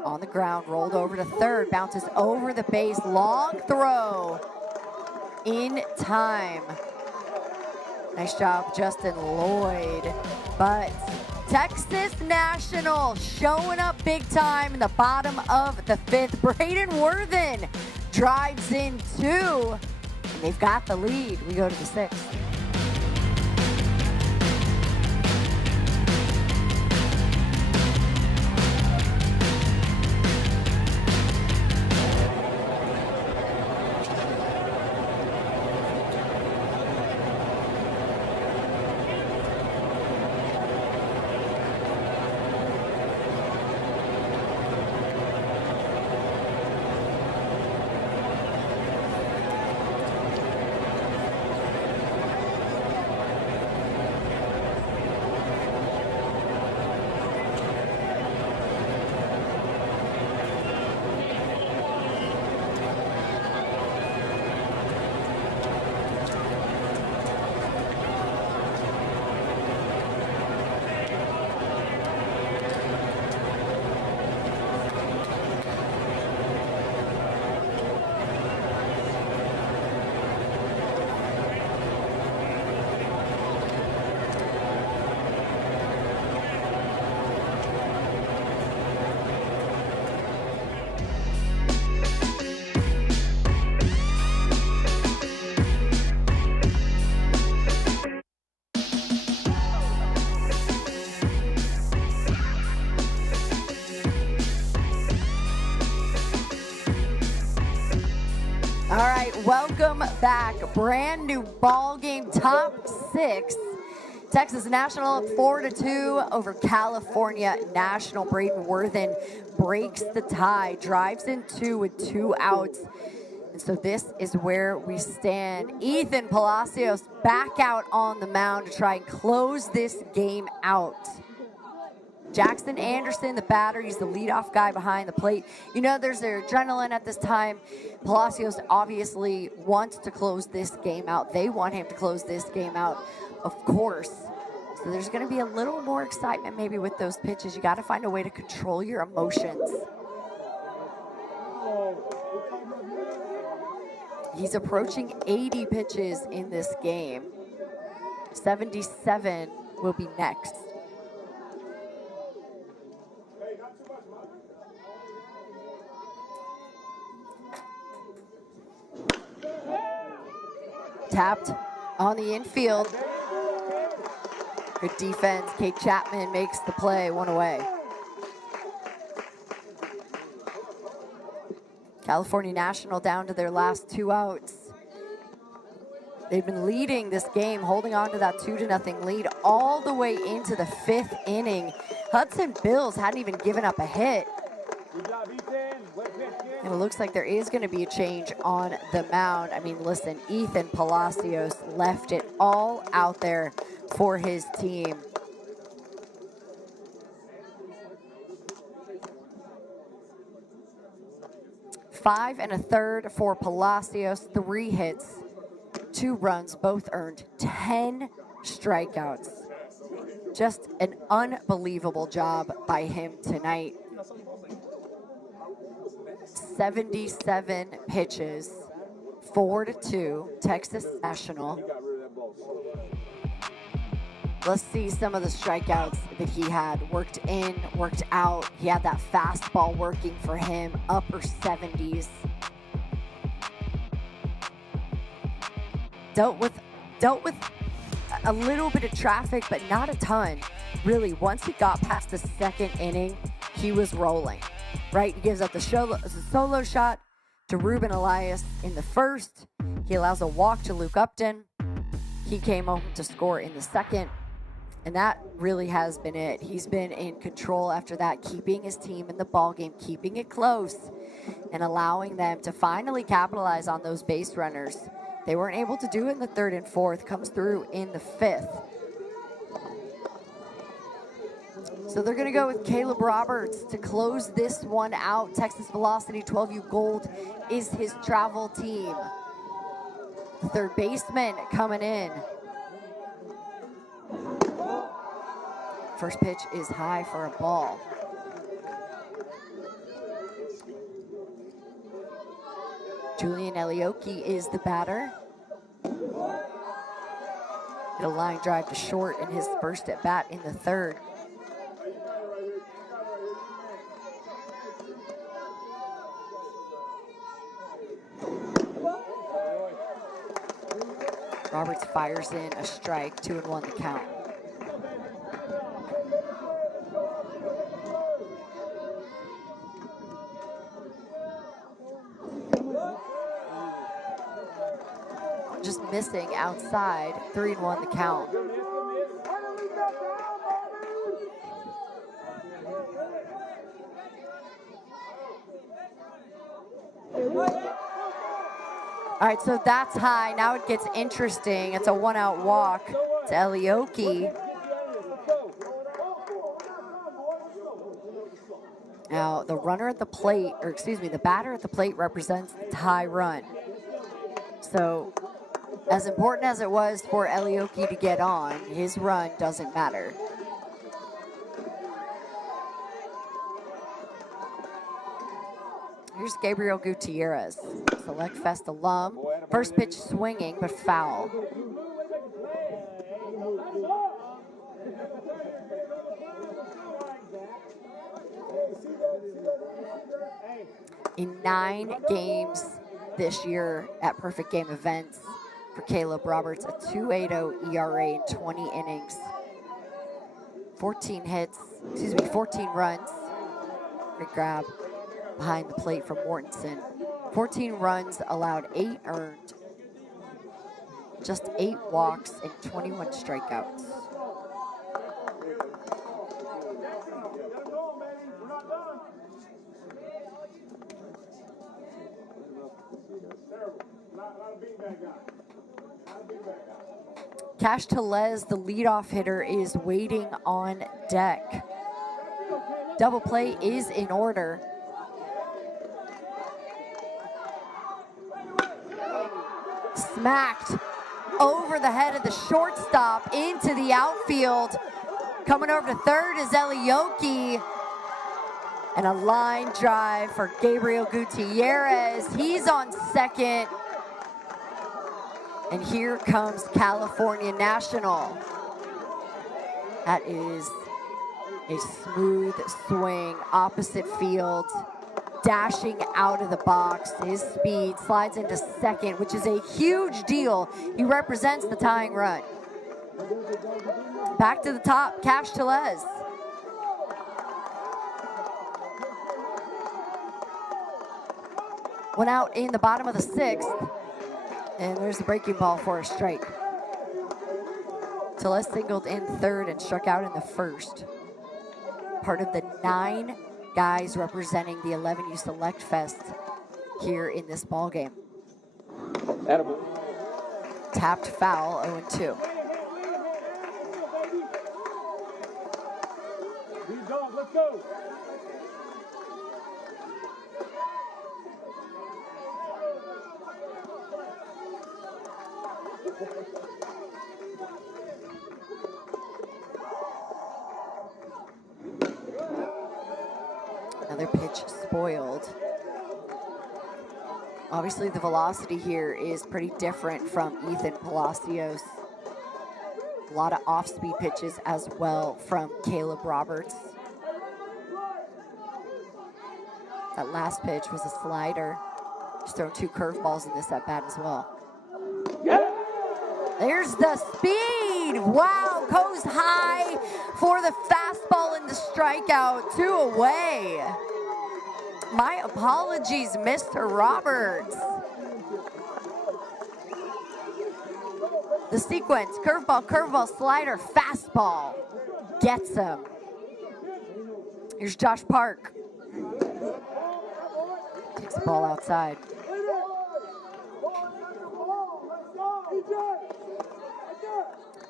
On the ground, rolled over to third, bounces over the base, long throw in time. Nice job, Justin Lloyd. But Texas National showing up big time in the bottom of the fifth. Braden Worthen drives in 2, and they've got the lead. We go to the 6th. All right, welcome back. Brand new ball game, top 6. Texas National up 4-2 over California National. Braden Worthen breaks the tie, drives in 2 with 2 outs. And so this is where we stand. Ethan Palacios back out on the mound to try and close this game out. Jackson Anderson, the batter, he's the leadoff guy behind the plate. You know, there's their adrenaline at this time. Palacios obviously wants to close this game out. They want him to close this game out, of course. So there's going to be a little more excitement maybe with those pitches. You got to find a way to control your emotions. He's approaching 80 pitches in this game. 77 will be next. Tapped on the infield. Good defense. Kate Chapman makes the play, 1 away. California National down to their last 2 outs. They've been leading this game, holding on to that 2-0 lead all the way into the 5th inning. Hudson Bills hadn't even given up a hit. And it looks like there is going to be a change on the mound. I mean, listen, Ethan Palacios left it all out there for his team. 5 1/3 for Palacios, 3 hits, 2 runs, both earned, 10 strikeouts. Just an unbelievable job by him tonight. 77 pitches, 4-2, Texas National. Let's see some of the strikeouts that he had. Worked in, worked out. He had that fastball working for him, upper 70s. Dealt with a little bit of traffic, but not a ton. Really, once he got past the 2nd inning, he was rolling. Right, he gives up the solo shot to Ruben Elias in the 1st. He allows a walk to Luke Upton. He came home to score in the 2nd. And that really has been it. He's been in control after that, keeping his team in the ballgame, keeping it close, and allowing them to finally capitalize on those base runners. They weren't able to do it in the 3rd and 4th, comes through in the 5th. So they're going to go with Caleb Roberts to close this one out. Texas Velocity 12U Gold is his travel team. The 3rd baseman coming in. First pitch is high for a ball. Julian Elioki is the batter. Hit a line drive to short in his first at bat in the 3rd. Roberts fires in a strike, 2-1 the count. Just missing outside, 3-1 the count. All right, so that's high. Now it gets interesting. It's a 1-out walk to Elioki. Now the runner at the plate, or excuse me, the batter at the plate represents the tie run. So as important as it was for Elioki to get on, his run doesn't matter. Here's Gabriel Gutierrez, Select Fest alum. First pitch swinging, but foul. In 9 games this year at Perfect Game events for Caleb Roberts, a 2.80 ERA in 20 innings. 14 runs. Great grab behind the plate from Mortensen. 14 runs allowed, 8 earned. Just 8 walks and 21 strikeouts. Cash Tellez, the leadoff hitter, is waiting on deck. Double play is in order. Smacked over the head of the shortstop into the outfield. Coming over to 3rd is Elioki. And a line drive for Gabriel Gutierrez. He's on 2nd. And here comes California National. That is a smooth swing, opposite field, dashing out of the box. His speed slides into 2nd, which is a huge deal. He represents the tying run. Back to the top, Cash Tellez. Went out in the bottom of the 6th. And there's the breaking ball for a strike. Teles singled in third and struck out in the first. Part of the 9 guys representing the 11U Select Fest here in this ball game. Tapped foul, 0-2. Let's go. Another pitch spoiled. Obviously, the velocity here is pretty different from Ethan Palacios. A lot of off-speed pitches as well from Caleb Roberts. That last pitch was a slider. He's thrown 2 curveballs in this at-bat as well. There's the speed. Wow, goes high for the fastball and the strikeout. 2 away. My apologies, Mr. Roberts. The sequence, curveball, slider, fastball. Gets him. Here's Josh Park. Takes the ball outside.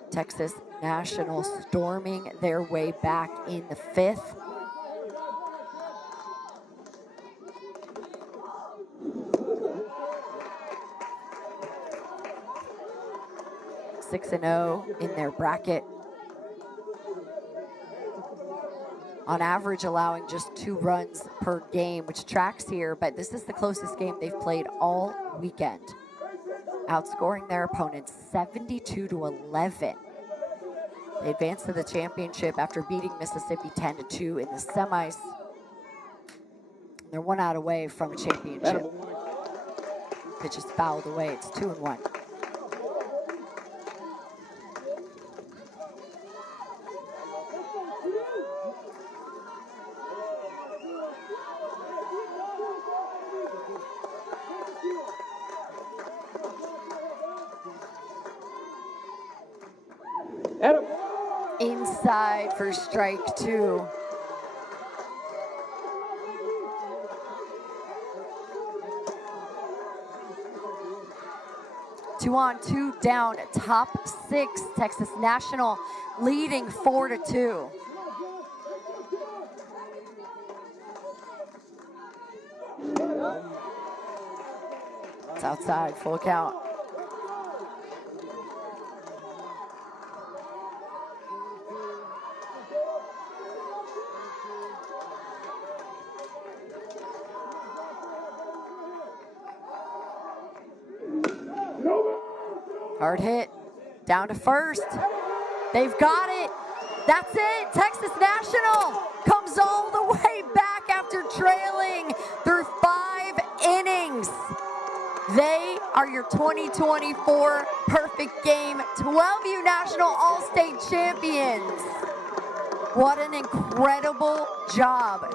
Texas National storming their way back in the 5th. (6-0) in their bracket. On average, allowing just 2 runs per game, which tracks here, but this is the closest game they've played all weekend. Outscoring their opponents 72-11. They advanced to the championship after beating Mississippi 10-2 in the semis. They're 1 out away from a championship. Pitch is fouled away. It's 2-1. Inside for strike 2. Two on, 2 down, top 6. Texas National leading 4-2. It's outside, full count. Hard hit, down to first. They've got it. That's it. Texas National comes all the way back after trailing through 5 innings. They are your 2024 perfect game 12U National All-State champions. What an incredible job.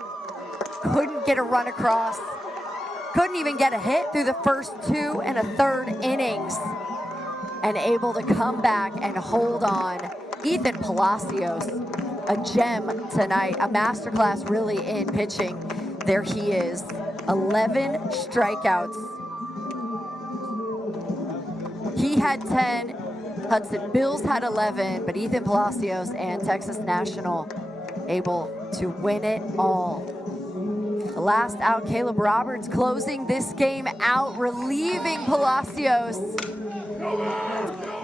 Couldn't get a run across. Couldn't even get a hit through the first 2 and a third innings. And able to come back and hold on. Ethan Palacios, a gem tonight, a masterclass really in pitching. There he is, 11 strikeouts. He had 10, Hudson Bills had 11, but Ethan Palacios and Texas National able to win it all. The last out, Caleb Roberts closing this game out, relieving Palacios.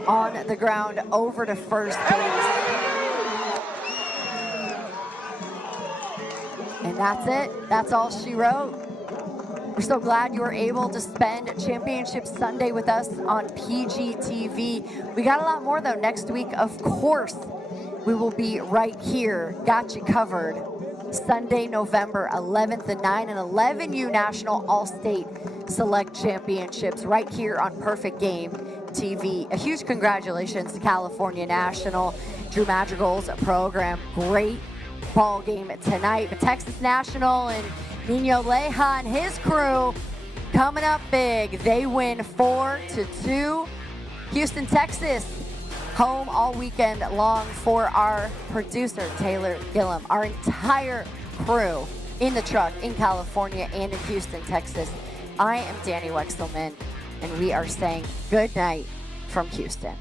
On the ground over to first base. And that's it. That's all she wrote. We're so glad you were able to spend Championship Sunday with us on PGTV. We got a lot more though next week. Of course, we will be right here. Got you covered. Sunday, November 11th, the 9 and 11U National All-State Select Championships right here on Perfect Game TV. A huge congratulations to California National, Drew Madrigal's program. Great ball game tonight. But Texas National and Nino Leja and his crew Coming up big, they win 4-2. Houston, Texas, home all weekend long for our producer, Taylor Gillum. Our entire crew in the truck in California and in Houston, Texas. I am Danny Wexelman, and we are saying good night from Houston.